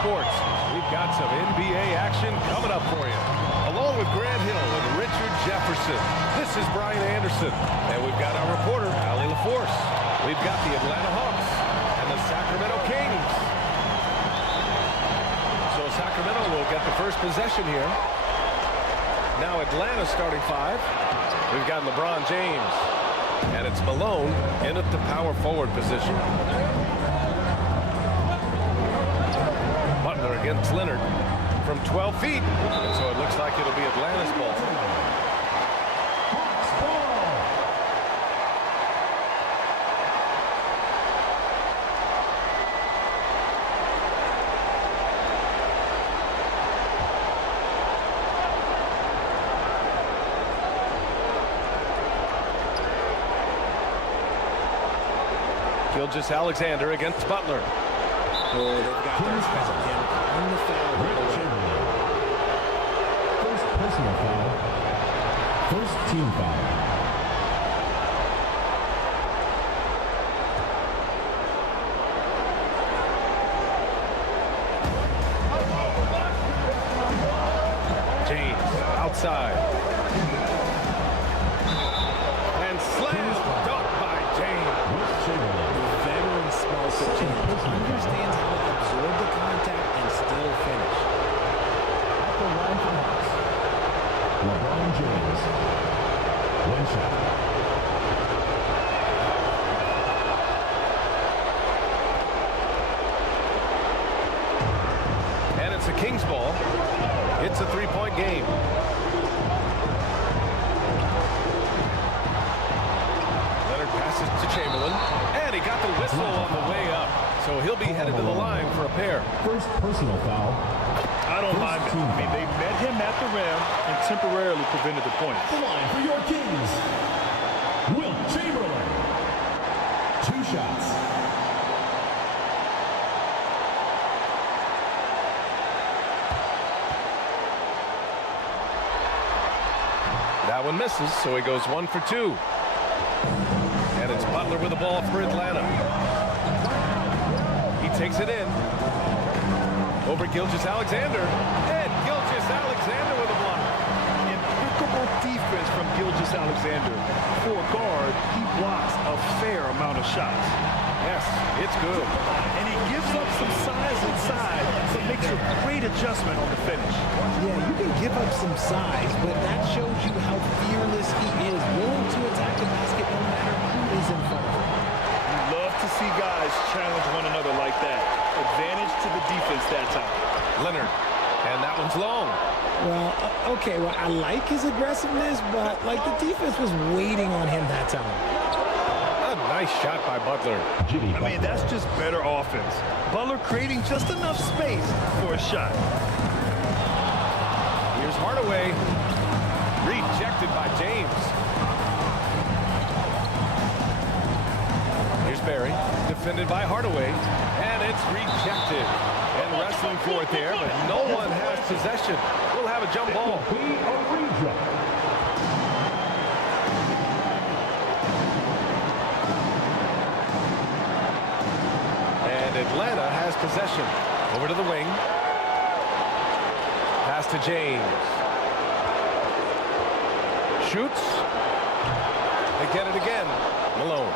Sports. We've got some NBA action coming up for you. Along with Grant Hill and Richard Jefferson, this is Brian Anderson. And we've got our reporter, Allie LaForce. We've got the Atlanta Hawks and the Sacramento Kings. So Sacramento will get the first possession here. Now Atlanta starting 5. We've got LeBron James. And it's Malone in at the power forward position. Butler against Leonard from 12 feet. And so it looks like it'll be Atlanta's ball. Gilgeous-Alexander against Butler. Oh, they've got their special him on the foul right away. First personal foul. First team foul. James outside. And slam dunk by James. Small coach understands how to absorb the contact and still finish. At the line for the Hawks, LeBron James. One shot. And it's a Kings ball. It's a 3-point game. Leonard passes to Chamberlain. And he got the whistle on the way up. So he'll be headed to the line for a pair. First personal foul. I don't mind it. I mean, they met him at the rim and temporarily prevented the points. The line for your Kings. Will Chamberlain. 2 shots. That one misses, so he goes 1 for 2. And it's Butler with the ball for Atlanta. He takes it in. Over Gilgeous-Alexander. And Gilgeous-Alexander with a block. Impeccable defense from Gilgeous-Alexander. For a guard, he blocks a fair amount of shots. Yes, it's good. And he gives up some size inside, but makes a great adjustment on the finish. Yeah, you can give up some size, but that shows you how fearless he is, willing to attack the basket no matter who is in front of him. We love to see guys challenge one another like that. Advantage to the defense that time. Leonard, and that one's long. Well, okay, well, I like his aggressiveness, but like the defense was waiting on him that time. A nice shot by Butler. I mean, that's just better offense. Butler creating just enough space for a shot. Here's Hardaway. Rejected by James. Here's Barry. Defended by Hardaway. And it's rejected. And wrestling for it there, but no one has possession. We'll have a jump ball. And Atlanta has possession. Over to the wing. Pass to James. Shoots. They get it again. Malone.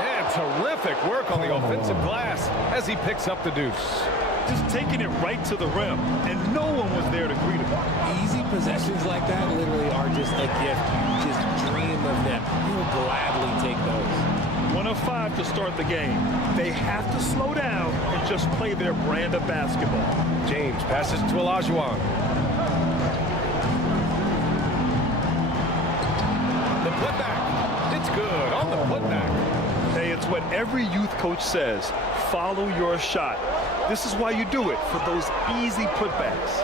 And terrific work on the offensive glass as he picks up the deuce. Just taking it right to the rim, and no one was there to greet him. Easy possessions like that literally are just a gift. You just dream of them. You'll gladly take those. 1 of 5 to start the game. They have to slow down and just play their brand of basketball. James passes to Olajuwon. The putback. It's good on the putback. Hey, it's what every youth coach says. Follow your shot. This is why you do it, for those easy putbacks.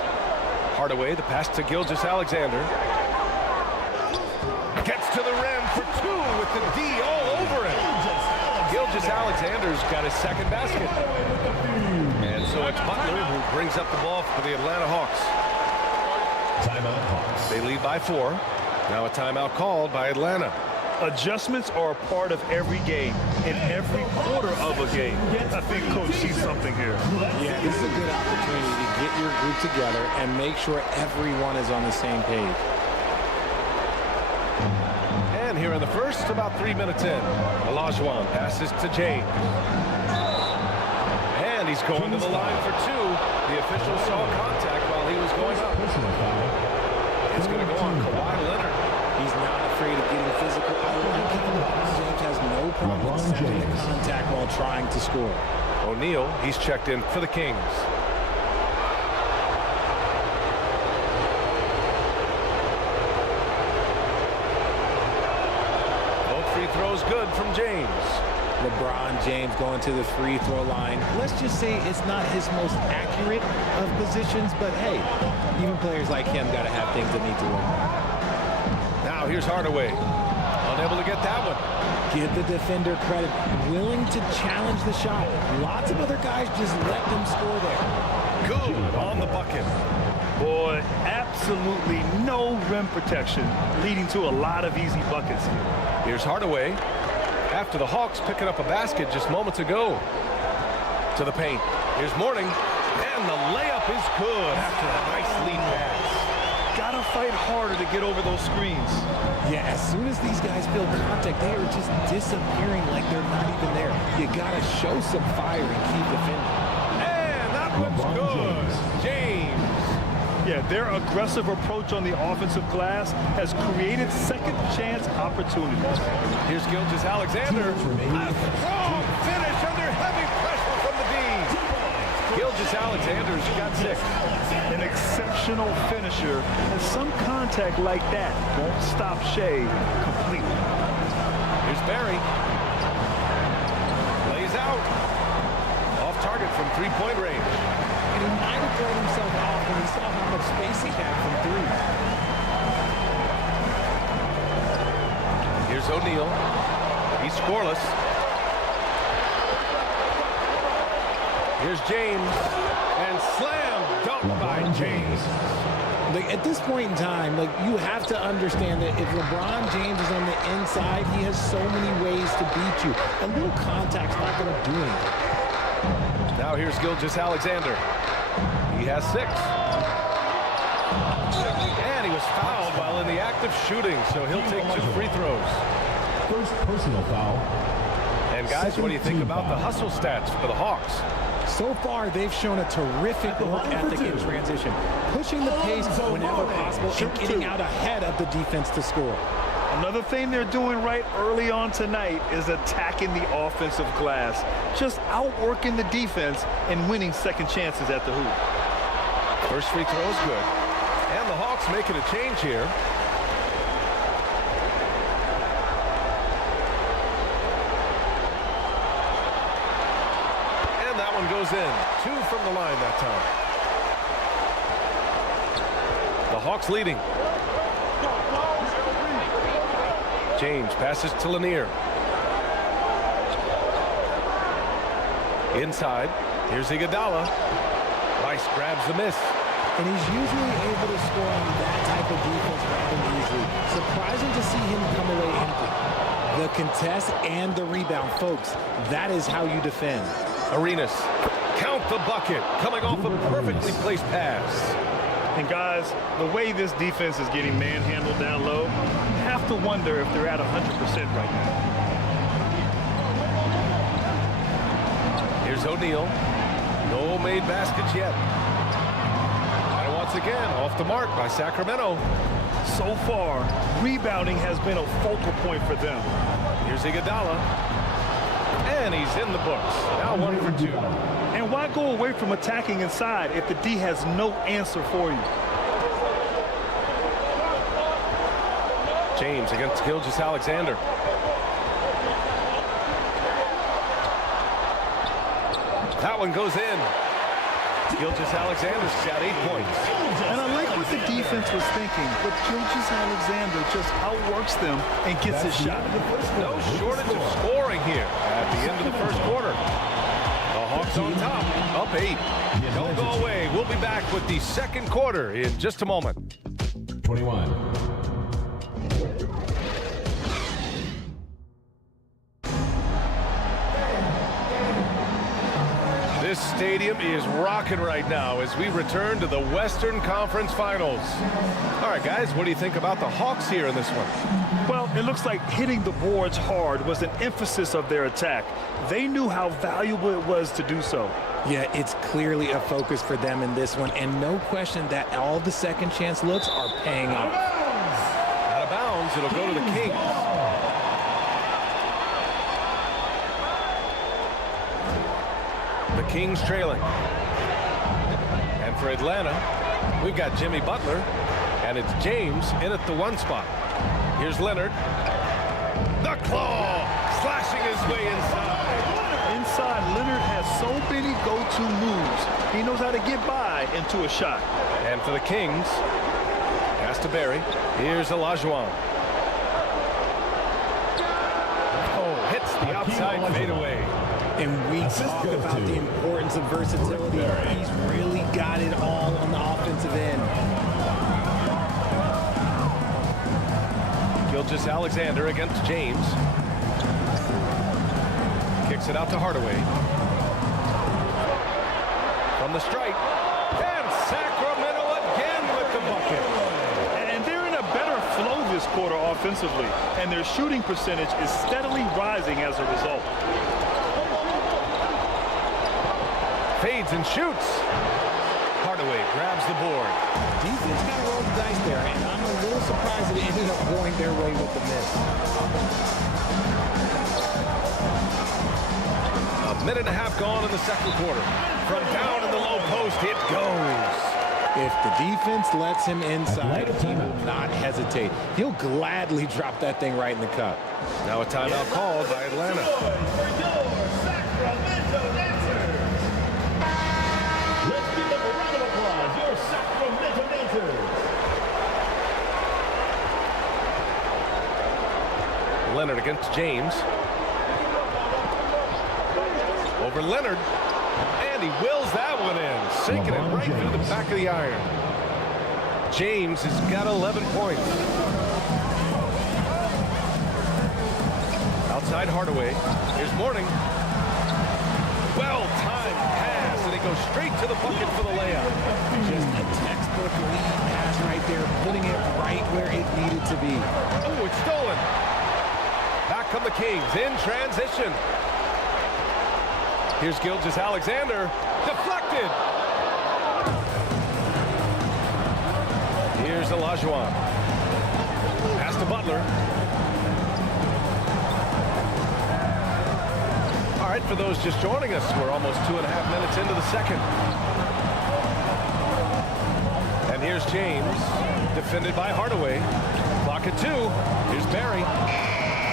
Hardaway, the pass to Gilgeous-Alexander. Gets to the rim for 2 with the D all over it. Gilgeous-Alexander's got his second basket. And so it's Butler who brings up the ball for the Atlanta Hawks. Timeout Hawks. They lead by 4. Now a timeout called by Atlanta. Adjustments are a part of every game, in every quarter of a game. I think Coach sees something here. Yeah, this is a good opportunity to get your group together and make sure everyone is on the same page. And here in the first, about 3 minutes in, Olajuwon passes to James. And he's going to the line for two. The official saw contact while he was going up. It's going to go on Kawhi Leonard. He's not afraid of getting physical. I like it. LeBron James has no problem accepting the contact while trying to score. O'Neal, he's checked in for the Kings. Both free throws good from James. LeBron James going to the free throw line. Let's just say it's not his most accurate of positions, but hey, even players like him got to have things that need to work. Now here's Hardaway. Unable to get that one. Give the defender credit. Willing to challenge the shot. Lots of other guys just let them score there. Good on the bucket. Boy, absolutely no rim protection, leading to a lot of easy buckets here. Here's Hardaway. After the Hawks picking up a basket just moments ago. To the paint. Here's Mourning. And the layup is good after a nice lead pass. Gotta fight harder to get over those screens. Yeah, as soon as these guys feel contact, they are just disappearing like they're not even there. You gotta show some fire and keep defending. And that one's good. James. Yeah, their aggressive approach on the offensive glass has created second chance opportunities. Here's Gilgeous-Alexander. A strong finish under heavy pressure from the D. Gilgeous-Alexander's got 6. An exceptional finisher, and some contact like that won't stop Shea completely. Here's Barry. Lays out. Off target from three-point range. And he might have thrown himself off when he saw how much space he had from three. Here's O'Neal. He's scoreless. Here's James. And slam dunk by James. At this point in time, you have to understand that if LeBron James is on the inside, he has so many ways to beat you. A little contact's not going to do anything. Now here's Gilgeous-Alexander. He has 6. And he was fouled while in the act of shooting, so he'll take 2 free throws. First personal foul. And guys, what do you think about the hustle stats for the Hawks? So far, they've shown a terrific work ethic in transition, pushing the pace whenever possible and getting out ahead of the defense to score. Another thing they're doing right early on tonight is attacking the offensive glass, just outworking the defense and winning second chances at the hoop. First free throw is good. And the Hawks making a change here. Goes in. 2 from the line that time. The Hawks leading. James passes to Lanier. Inside. Here's Iguodala. Rice grabs the miss. And he's usually able to score on that type of defense rather easily. Surprising to see him come away empty. The contest and the rebound, folks. That is how you defend. Arenas, count the bucket, coming off a perfectly placed pass. And guys, the way this defense is getting manhandled down low, have to wonder if they're at 100% right now. Here's O'Neal. No made baskets yet. And once again, off the mark by Sacramento. So far, rebounding has been a focal point for them. Here's Iguodala. And he's in the books. Now 1 for 2. And why go away from attacking inside if the D has no answer for you? James against Gilgeous-Alexander. That one goes in. Gilgeous-Alexander's got 8 points. And I like what the defense was thinking, but Gilgeous-Alexander just outworks them and gets his shot. No shortage of scoring here at the end of the first quarter. The Hawks on top, up 8. Don't go away. We'll be back with the second quarter in just a moment. 21. This stadium is rocking right now as we return to the Western Conference Finals. All right, guys, what do you think about the Hawks here in this one? Well, it looks like hitting the boards hard was an emphasis of their attack. They knew how valuable it was to do so. Yeah, it's clearly a focus for them in this one, and no question that all the second chance looks are paying off. Out of bounds, it'll go to the Kings. The Kings trailing. And for Atlanta, we've got Jimmy Butler, and it's James in at the 1 spot. Here's Leonard. The claw, slashing his way inside. Inside, Leonard has so many go-to moves. He knows how to get by into a shot. And for the Kings, pass to Barry. Here's Olajuwon. Oh, hits the outside fadeaway. And we talk about the importance of versatility. He's really got it all on the offensive end. Gilgeous-Alexander against James. Kicks it out to Hardaway. From the stripe. And Sacramento again with the bucket. And they're in a better flow this quarter offensively. And their shooting percentage is steadily rising as a result. Fades and shoots. Hardaway grabs the board. Defense kind of rolled the dice there, and I'm a little surprised that it ended up going their way with the miss. A minute and a half gone in the second quarter. From down in the low post, it goes. If the defense lets him inside, he will not hesitate. He'll gladly drop that thing right in the cup. Now a timeout called by Atlanta. Leonard against James. Over Leonard. And he wills that one in. Sinking it right through the back of the iron. James has got 11 points. Outside Hardaway. Here's Mourning. Well-timed pass, and he goes straight to the bucket for the layup. Just a textbook lead pass right there, putting it right where it needed to be. Oh, it's stolen. Back come the Kings in transition. Here's Gilgeous-Alexander. Deflected. Here's Olajuwon. Pass to Butler. All right, for those just joining us, we're almost 2.5 minutes into the second. And here's James, defended by Hardaway. Clock at 2. Here's Barry.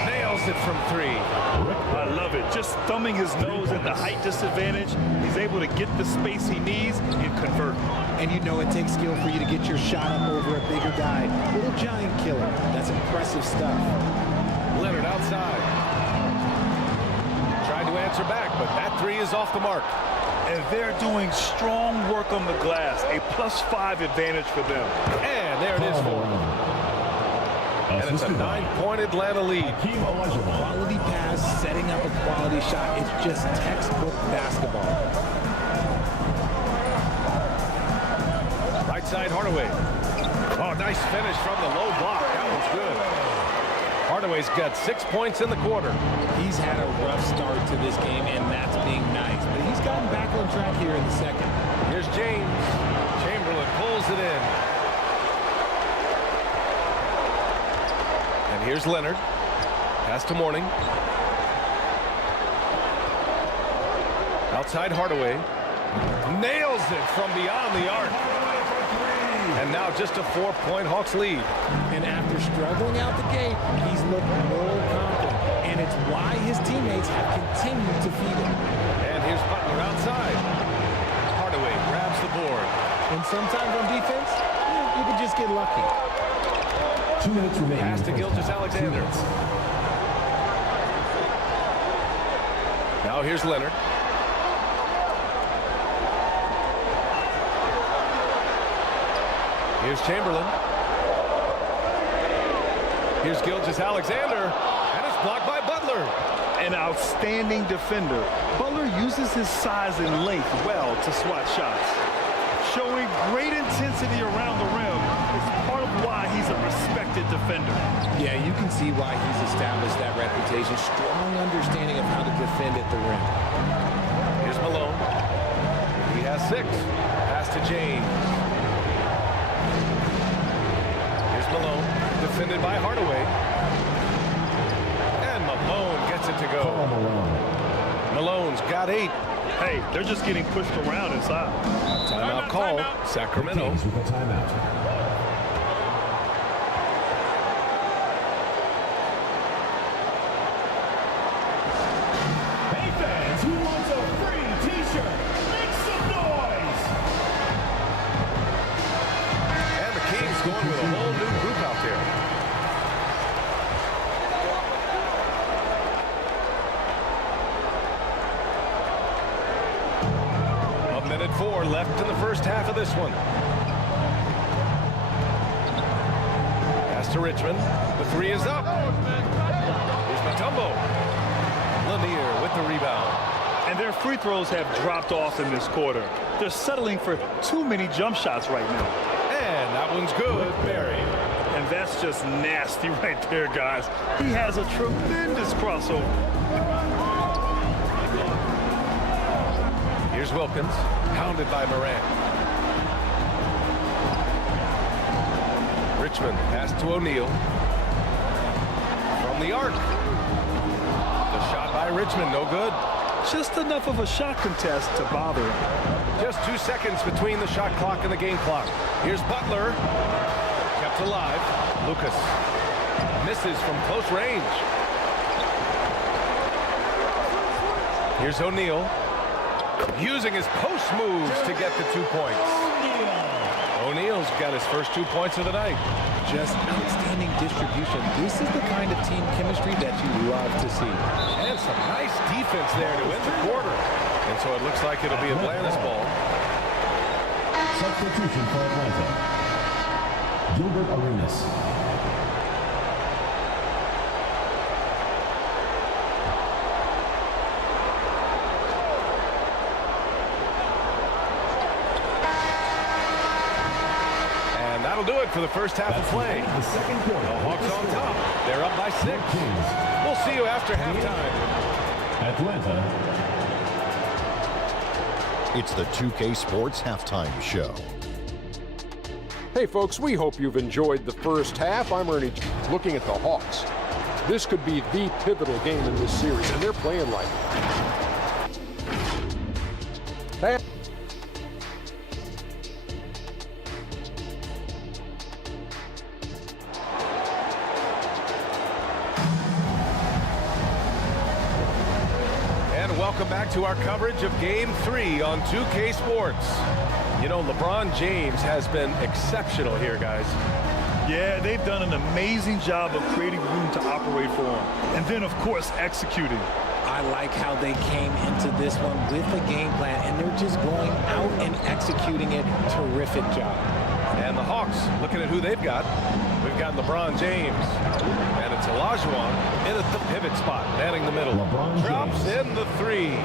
Nails it from 3. I love it. Just thumbing his nose at the height disadvantage. He's able to get the space he needs and convert. And you know it takes skill for you to get your shot up over a bigger guy. Little giant killer. That's impressive stuff. Leonard outside. Tried to answer back, but that 3 is off the mark. And they're doing strong work on the glass. A +5 advantage for them. And there it is for them. And it's a 9-point Atlanta lead. Quality pass, setting up a quality shot. It's just textbook basketball. Right side Hardaway. Oh, nice finish from the low block. That was good. Hardaway's got 6 points in the quarter. He's had a rough start to this game, and that's being nice. But he's gotten back on track here in the second. Here's James. Chamberlain pulls it in. And here's Leonard. Pass to Mourning. Outside Hardaway. Nails it from beyond the arc. And now just a 4-point Hawks lead. And after struggling out the gate, he's looked more confident. And it's why his teammates have continued to feed him. And here's Butler outside. Hardaway grabs the board. And sometimes on defense, you can just get lucky. 2 minutes remaining. Pass to Gilgeous-Alexander. Now here's Leonard. Here's Chamberlain. Here's Gilgeous-Alexander. And it's blocked by Butler. An outstanding defender, Butler uses his size and length well to swat shots. Showing great intensity around the rim is part of why he's a respected defender. Yeah, you can see why he's established that reputation. Strong understanding of how to defend at the rim. Here's Malone. He has 6. Pass to James. Here's Malone. Defended by Hardaway. And Malone gets it to go. Malone's got 8. Hey, they're just getting pushed around inside. Timeout called. Sacramento. With a timeout. Hey fans, who wants a free t-shirt? Make some noise! And the Kings going with a whole new group out there. Minute 4 left in the first half of this one. Pass to Richmond. The 3 is up. Here's Mutombo. Lanier with the rebound. And their free throws have dropped off in this quarter. They're settling for too many jump shots right now. And that one's good. Barry. And that's just nasty right there, guys. He has a tremendous crossover. Here's Wilkins, pounded by Morant. Richmond pass to O'Neal. From the arc. The shot by Richmond, no good. Just enough of a shot contest to bother him. Just 2 seconds between the shot clock and the game clock. Here's Butler. Kept alive. Lucas misses from close range. Here's O'Neal. Using his post moves to get the 2 points. O'Neal's got his first 2 points of the night. Just outstanding distribution. This is the kind of team chemistry that you love to see. And some nice defense there to end the quarter. And so it looks like it'll be Atlanta's ball. Substitution for Atlanta. Gilbert Arenas. That'll do it for the first half of play. The second quarter. The Hawks on top. They're up by 6. We'll see you after halftime. Atlanta. It's the 2K Sports Halftime Show. Hey folks, we hope you've enjoyed the first half. I'm Ernie looking at the Hawks. This could be the pivotal game in this series, and they're playing like it. Welcome back to our coverage of Game 3 on 2K Sports. You know, LeBron James has been exceptional here, guys. Yeah, they've done an amazing job of creating room to operate for him. And then, of course, executing. I like how they came into this one with a game plan, and they're just going out and executing it. Terrific job. And the Hawks, looking at who they've got. We've got LeBron James. And it's Olajuwon in at the pivot spot, manning the middle. Drops in the 3.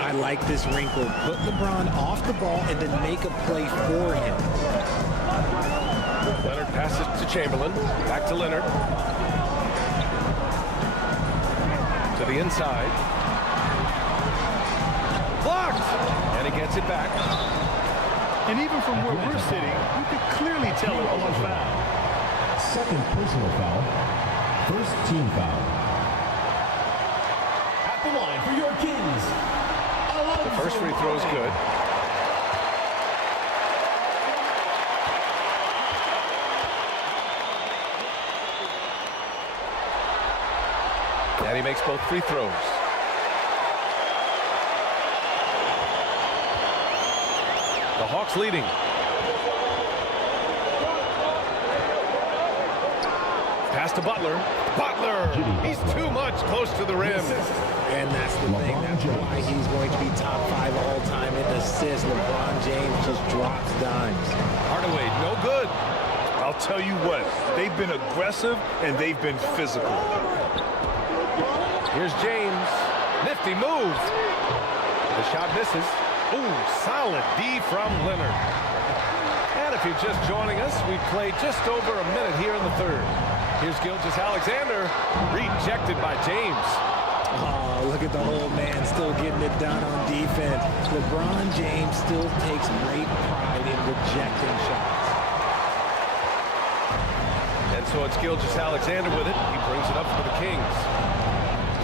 I like this wrinkle. Put LeBron off the ball and then make a play for him. Leonard passes to Chamberlain. Back to Leonard. To the inside. Blocked! And he gets it back. And even from where we're sitting, you can clearly tell it was a foul. Second personal foul. First team foul. At the line for your Kings. The first free throw is good. And he makes both free throws. The Hawks leading. Pass to Butler. Butler! He's too much close to the rim. And that's the thing. That's why he's going to be top 5 all-time in assists. LeBron James just drops dimes. Hardaway, no good. I'll tell you what, they've been aggressive and they've been physical. Here's James. Nifty move. The shot misses. Ooh, solid D from Leonard. And if you're just joining us, we've played just over a minute here in the third. Here's Gilgeous-Alexander, rejected by James. Oh, look at the old man still getting it done on defense. LeBron James still takes great pride in rejecting shots. And so it's Gilgeous-Alexander with it. He brings it up for the Kings.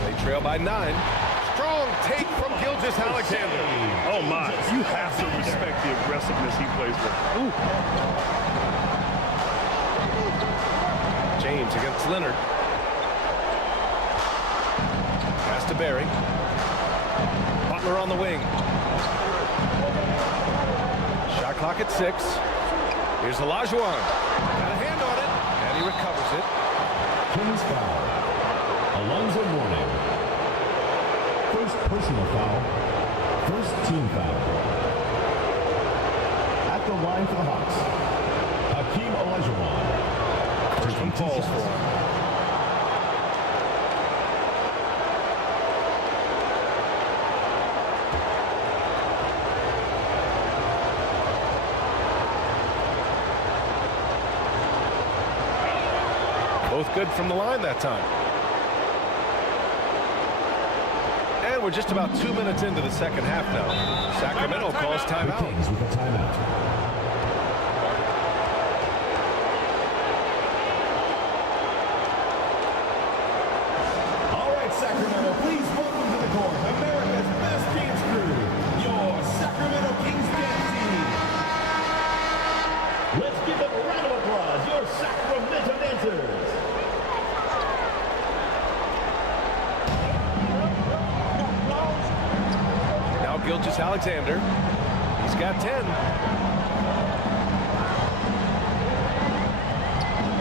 They trail by 9. Strong take from Gilgeous-Alexander. Oh my, you have to respect the aggressiveness he plays with. Ooh. James against Leonard. Pass to Barry. Butler on the wing. Shot clock at 6. Here's Olajuwon. Got a hand on it, and he recovers it. Kings foul. Alonzo Mourning. First personal foul. First team foul. At the line for the Hawks, Hakeem Olajuwon. First one falls for him. Both good from the line that time. And we're just about 2 minutes into the second half now. Sacramento calls timeout. Kings with a timeout. All right, Sacramento, please welcome to the court America's best dance crew, your Sacramento Kings dance team. Let's give them a round of applause, your Sacramento dancers. Now Gilgeous-Alexander. He's got 10.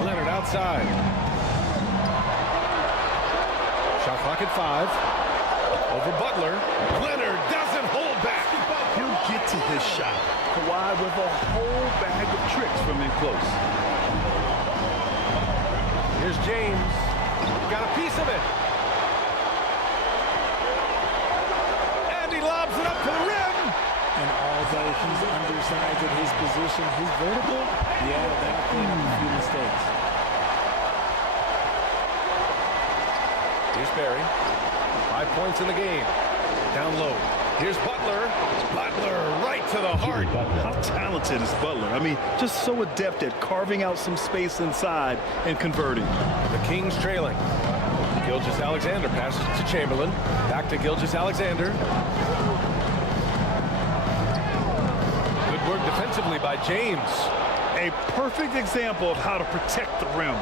Leonard outside. Shot clock at 5. Over Butler. Leonard doesn't hold back. He'll get to his shot. Kawhi with a whole bag of tricks from in close. Here's James. Got a piece of it. And he lobs it up to the rim. And although he's undersized at his position, his vertical, yeah, that'll clean up a few mistakes. Here's Barry. 5 points in the game. Down low. Here's Butler. Butler right to the heart. How talented is Butler? I mean, just so adept at carving out some space inside and converting. The Kings trailing. Gilgeous-Alexander passes to Chamberlain. Back to Gilgeous-Alexander. Good work defensively by James. A perfect example of how to protect the rim.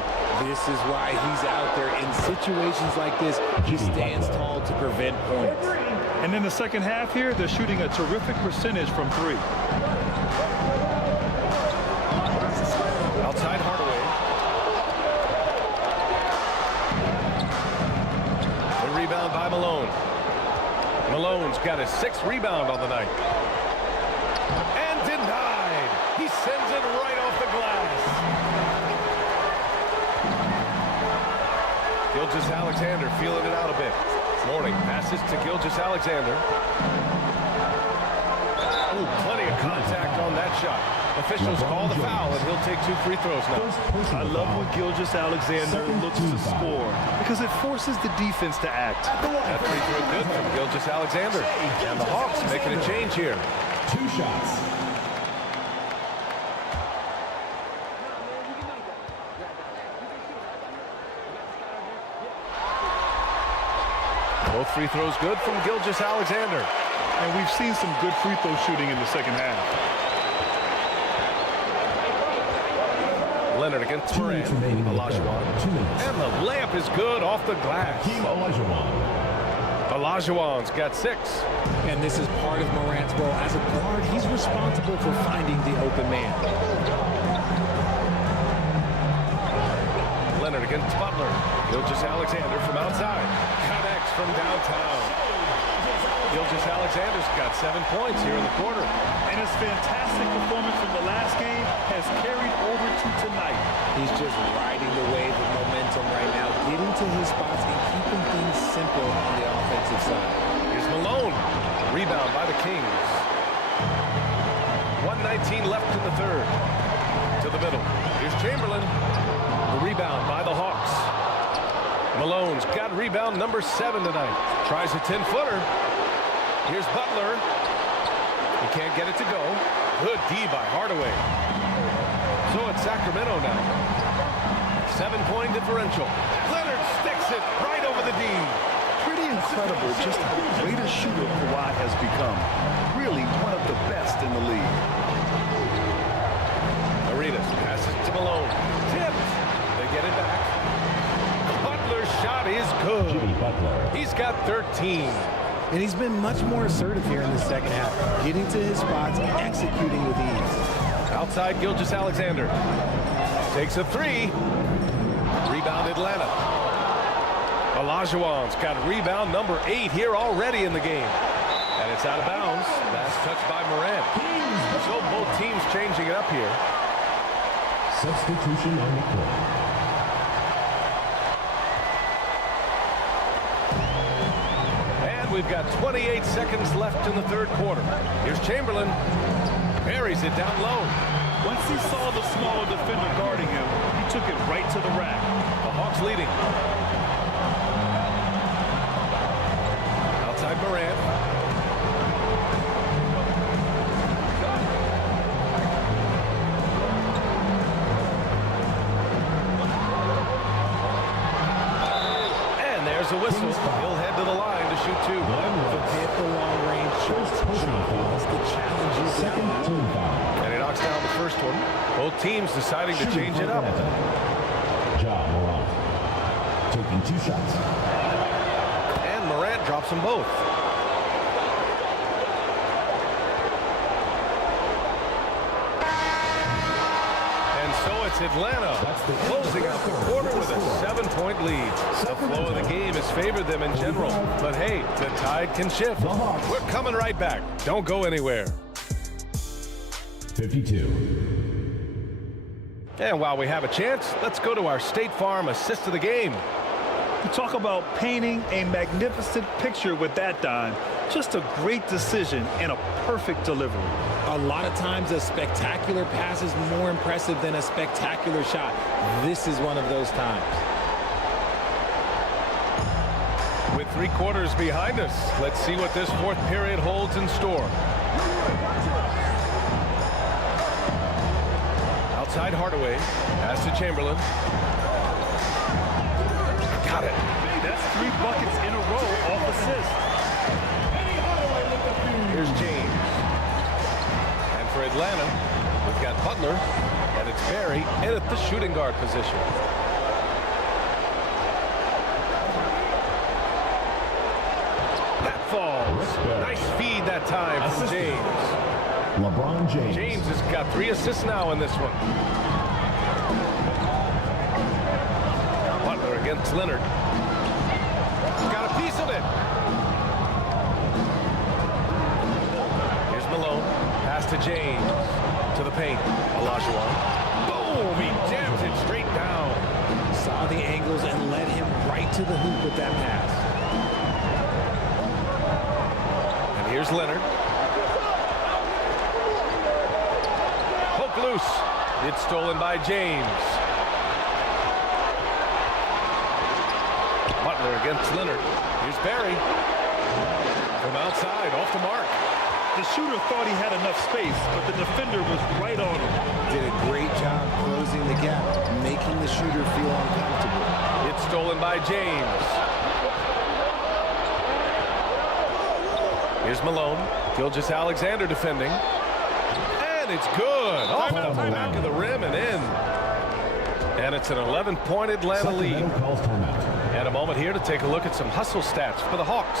This is why he's out there in situations like this. He stands tall to prevent points. And in the second half here, they're shooting a terrific percentage from 3. Outside Hardaway. The rebound by Malone. Malone's got his 6th rebound on the night. And denied. He sends it right off the glass. Gilgeous-Alexander feeling it out a bit. Mourning passes to Gilgeous-Alexander. Ooh, plenty of contact on that shot. Officials call the foul, and he'll take 2 free throws now. I love when Gilgeous-Alexander looks to score because it forces the defense to act. That free throw good from Gilgeous-Alexander. And the Hawks making a change here. 2 shots. Both free throws good from Gilgeous-Alexander. And we've seen some good free throw shooting in the second half. Leonard against Moran. Olajuwon. And the layup is good off the glass. Olajuwon's got 6. And this is part of Morant's role. As a guard, he's responsible for finding the open man. Leonard against Butler. Gilgeous-Alexander from outside. Connects from downtown. Gilgeous-Alexander's got 7 points here in the quarter. And his fantastic performance from the last game has carried over to tonight. He's just riding the wave of momentum right now. getting to his spots and keeping things simple on the offensive side. Here's Malone. Rebound by the Kings. 1:19 left in the third. To the middle. Here's Chamberlain. The rebound by the Hawks. Malone's got rebound number 7 tonight. Tries a 10-footer. Here's Butler. He can't get it to go. Good D by Hardaway. So it's Sacramento now. 7-point differential. Leonard sticks it right over the D. Pretty incredible just how great a shooter Kawhi has become. Really one of the best in the league. Arenas passes to Malone. Tipped. They get it back. Butler's shot is good. He's got 13. And he's been much more assertive here in the second half, getting to his spots, executing with ease. Outside Gilgeous-Alexander. Takes a 3. Rebound Atlanta. Olajuwon's got rebound number 8 here already in the game. And it's out of bounds. Last touch by Morant. So both teams changing it up here. Substitution on the court. We've got 28 seconds left in the third quarter. Here's Chamberlain. Buries it down low. Once he saw the smaller defender guarding him, he took it right to the rack. The Hawks leading. Outside Morant. And there's a whistle. He'll head to the line to shoot 2. Hit the long range shot. The challenge is and he knocks down the first one. Both teams deciding to change it up. Taking 2 shots. And Morant drops them both. And so it's Atlanta closing out the quarter with a 7-point lead. The flow of the game has favored them in general. But hey, the tide can shift. We're coming right back. Don't go anywhere. 52. And while we have a chance, let's go to our State Farm assist of the game. You talk about painting a magnificent picture with that dime. Just a great decision and a perfect delivery. A lot of times a spectacular pass is more impressive than a spectacular shot. This is one of those times. With 3 quarters behind us, let's see what this fourth period holds in store. Outside Hardaway, pass to Chamberlain. Got it. That's 3 buckets in a row off assist. Here's James. And for Atlanta, we've got Butler, and it's Barry in at the shooting guard position. That falls. Nice feed that time from James. LeBron James. James has got 3 assists now in this one. Butler against Leonard. He's got a piece of it. Here's Malone. Pass to James. To the paint. Olajuwon. Boom! He jams it straight down. Saw the angles and led him right to the hoop with that pass. And here's Leonard. Poke loose. It's stolen by James. Butler against Leonard. Here's Barry. From outside, off the mark. The shooter thought he had enough space, but the defender was right on him. Did a great job closing the gap, making the shooter feel uncomfortable. It's stolen by James. Here's Malone. Gilgeous-Alexander defending. And it's good. Off the back of the rim and in. And it's an 11-point Atlanta lead. And a moment here to take a look at some hustle stats for the Hawks.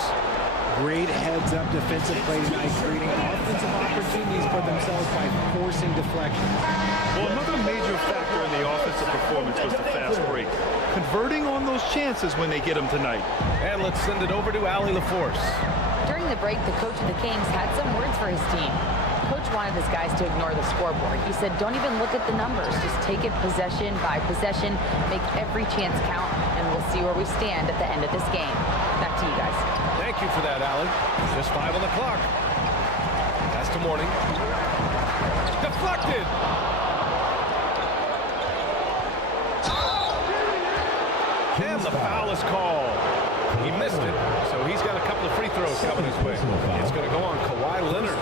Great heads-up defensive play tonight, creating offensive opportunities for themselves by forcing deflections. Well, another major factor in the offensive performance was the fast break. Converting on those chances when they get them tonight. And let's send it over to Allie LaForce. During the break, the coach of the Kings had some words for his team. Coach coach wanted his guys to ignore the scoreboard. He said, don't even look at the numbers. Just take it possession by possession, make every chance count, and we'll see where we stand at the end of this game. Back to you guys. Thank you for that, Allie. Just 5 on the clock. Pass to Mourning. Deflected. And the foul is called. He missed it, so he's got a couple of free throws coming his way. It's going to go on Kawhi Leonard.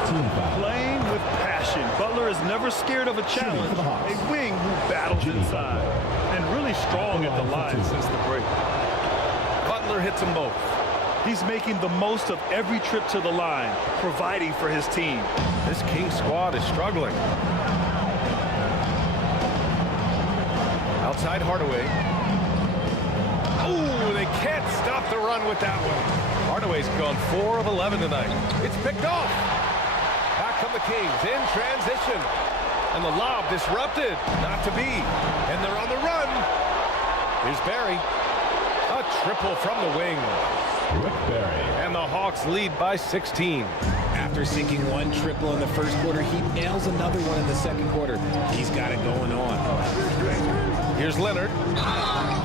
Playing with passion. Butler is never scared of a challenge. A wing who battles inside. And really strong at the line since the break. Butler hits them both. He's making the most of every trip to the line, providing for his team. This King squad is struggling. Outside Hardaway. Oh, they can't stop the run with that one. Hardaway's gone 4 of 11 tonight. It's picked off. Back come the Kings in transition. And the lob disrupted. Not to be. And they're on the run. Here's Barry. A triple from the wing. And the Hawks lead by 16. After sinking one triple in the first quarter, he nails another one in the second quarter. He's got it going on. Here's Leonard.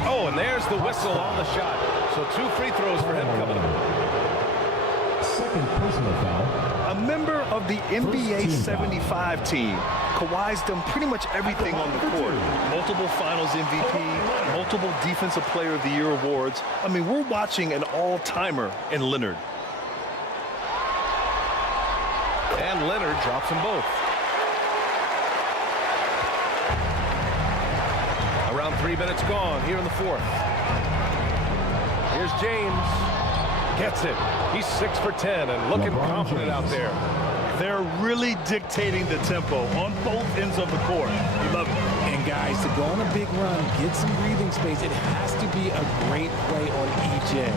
Oh, and there's the whistle on the shot. So 2 free throws for him coming up. Second personal foul. A member of the NBA 75 team. Kawhi's done pretty much everything on the court. Multiple Finals MVP, multiple Defensive Player of the Year awards. I mean, we're watching an all-timer in Leonard. And Leonard drops them both. Around 3 minutes gone here in the fourth. Here's James. Gets it. He's 6 for 10 and looking confident out there. They're really dictating the tempo on both ends of the court. You love it. And guys, to go on a big run, get some breathing space, it has to be a great play on each end.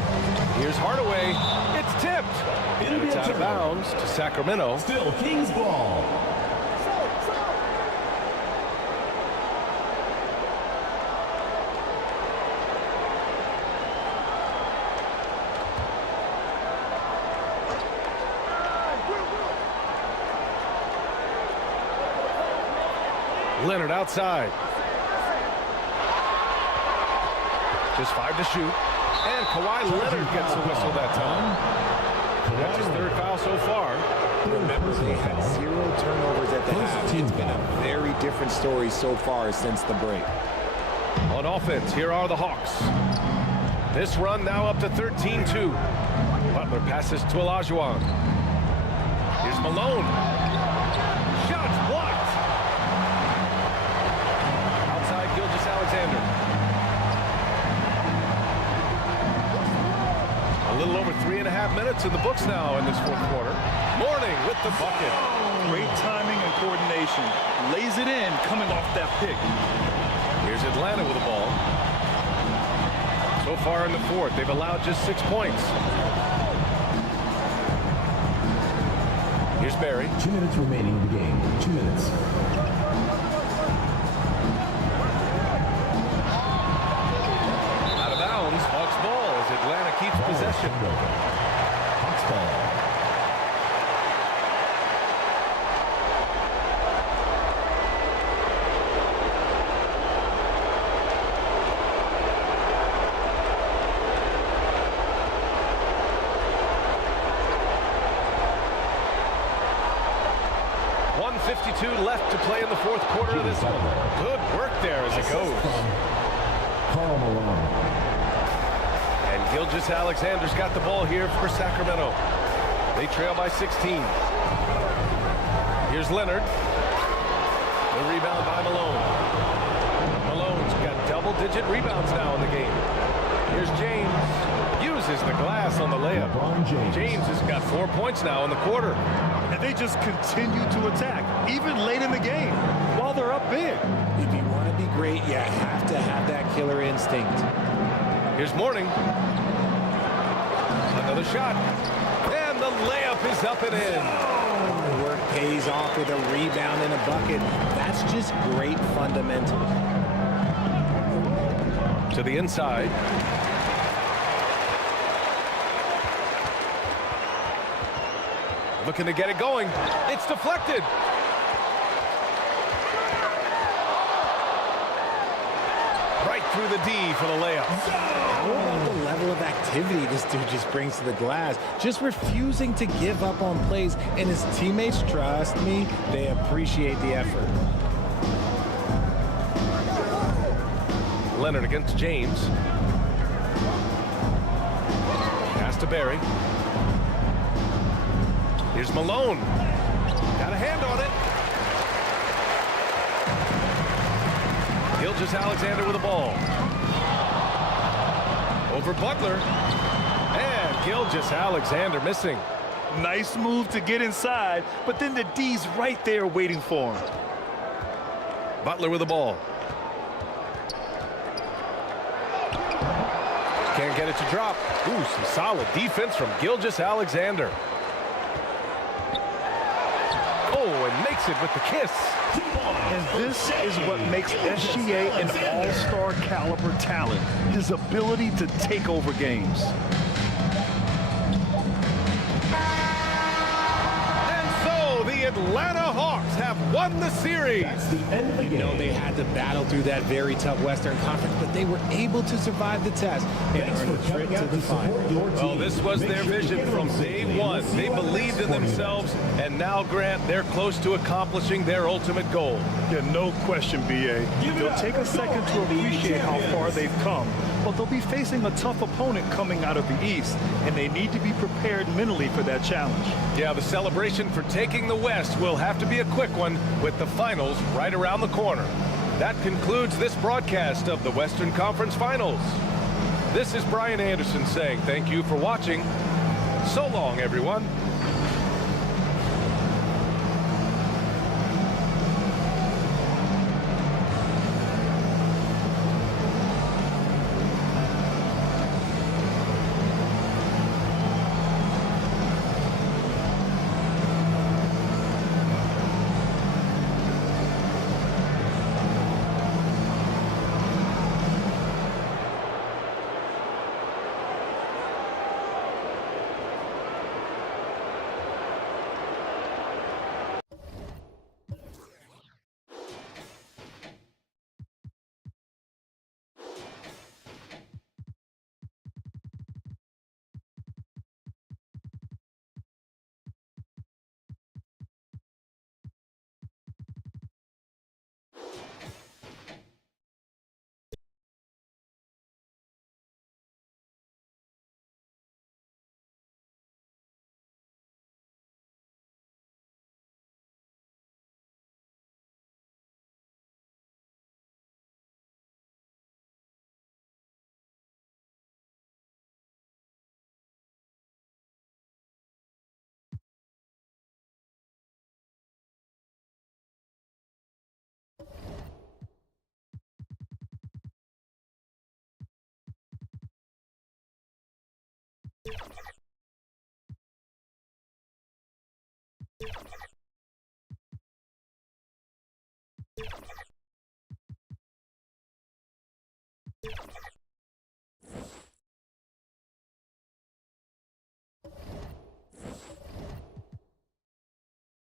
Here's Hardaway. It's tipped. And it's out of bounds to Sacramento. Still Kings ball. Leonard outside. Just 5 to shoot. And Kawhi Leonard gets a whistle that time. That's his 3rd foul so far. Remember, they had 0 turnovers at the half. It's been a very different story so far since the break. On offense, here are the Hawks. This run now up to 13-2. Butler passes to Olajuwon. Here's Malone. Shots blocked. Outside Gilgeous-Alexander. A little over 3.5 minutes in the books now in this fourth quarter. Mourning with the bucket. Great timing and coordination. Lays it in coming off that pick. Here's Atlanta with the ball. So far in the fourth, they've allowed just 6 points. Here's Barry. 2 minutes remaining in the game. 2 minutes. Out of bounds, Hawks ball as Atlanta keeps possession. Hawks ball. Left to play in the fourth quarter of this one. Good work there as it goes. Karl Malone. And Gilgeous-Alexander's got the ball here for Sacramento. They trail by 16. Here's Leonard. The rebound by Malone. Malone's got double-digit rebounds now in the game. Here's James. Uses the glass on the layup. James has got 4 points now in the quarter. And they just continue to attack, even late in the game, while they're up big. If you want to be great, you have to have that killer instinct. Here's Mourning. Another shot. And the layup is up and in. The work pays off with a rebound and a bucket. That's just great fundamentals. To the inside. Looking to get it going. It's deflected. Right through the D for the layup. How about the level of activity this dude just brings to the glass? Just refusing to give up on plays, and his teammates, trust me, they appreciate the effort. Leonard against James. Pass to Barry. Here's Malone. Got a hand on it. Gilgeous-Alexander with the ball. Over Butler. And Gilgeous-Alexander missing. Nice move to get inside, but then the D's right there waiting for him. Butler with the ball. Can't get it to drop. Ooh, some solid defense from Gilgeous-Alexander. Oh, and makes it with the kiss. And this is what makes SGA an all-star caliber talent, his ability to take over games. And so the Atlanta Hawks have won the series. You know, they had to battle through that very tough Western Conference, but they were able to survive the test and earn a trip to the final. Well, this was their vision from day one. They believed in themselves, and now, Grant, they're close to accomplishing their ultimate goal. Yeah, no question, BA. They'll take a second to appreciate how far they've come, but they'll be facing a tough opponent coming out of the East, and they need to be prepared mentally for that challenge. Yeah, the celebration for taking the West will have to be a quick one with the finals right around the corner. That concludes this broadcast of the Western Conference Finals. This is Brian Anderson saying thank you for watching. So long, everyone. You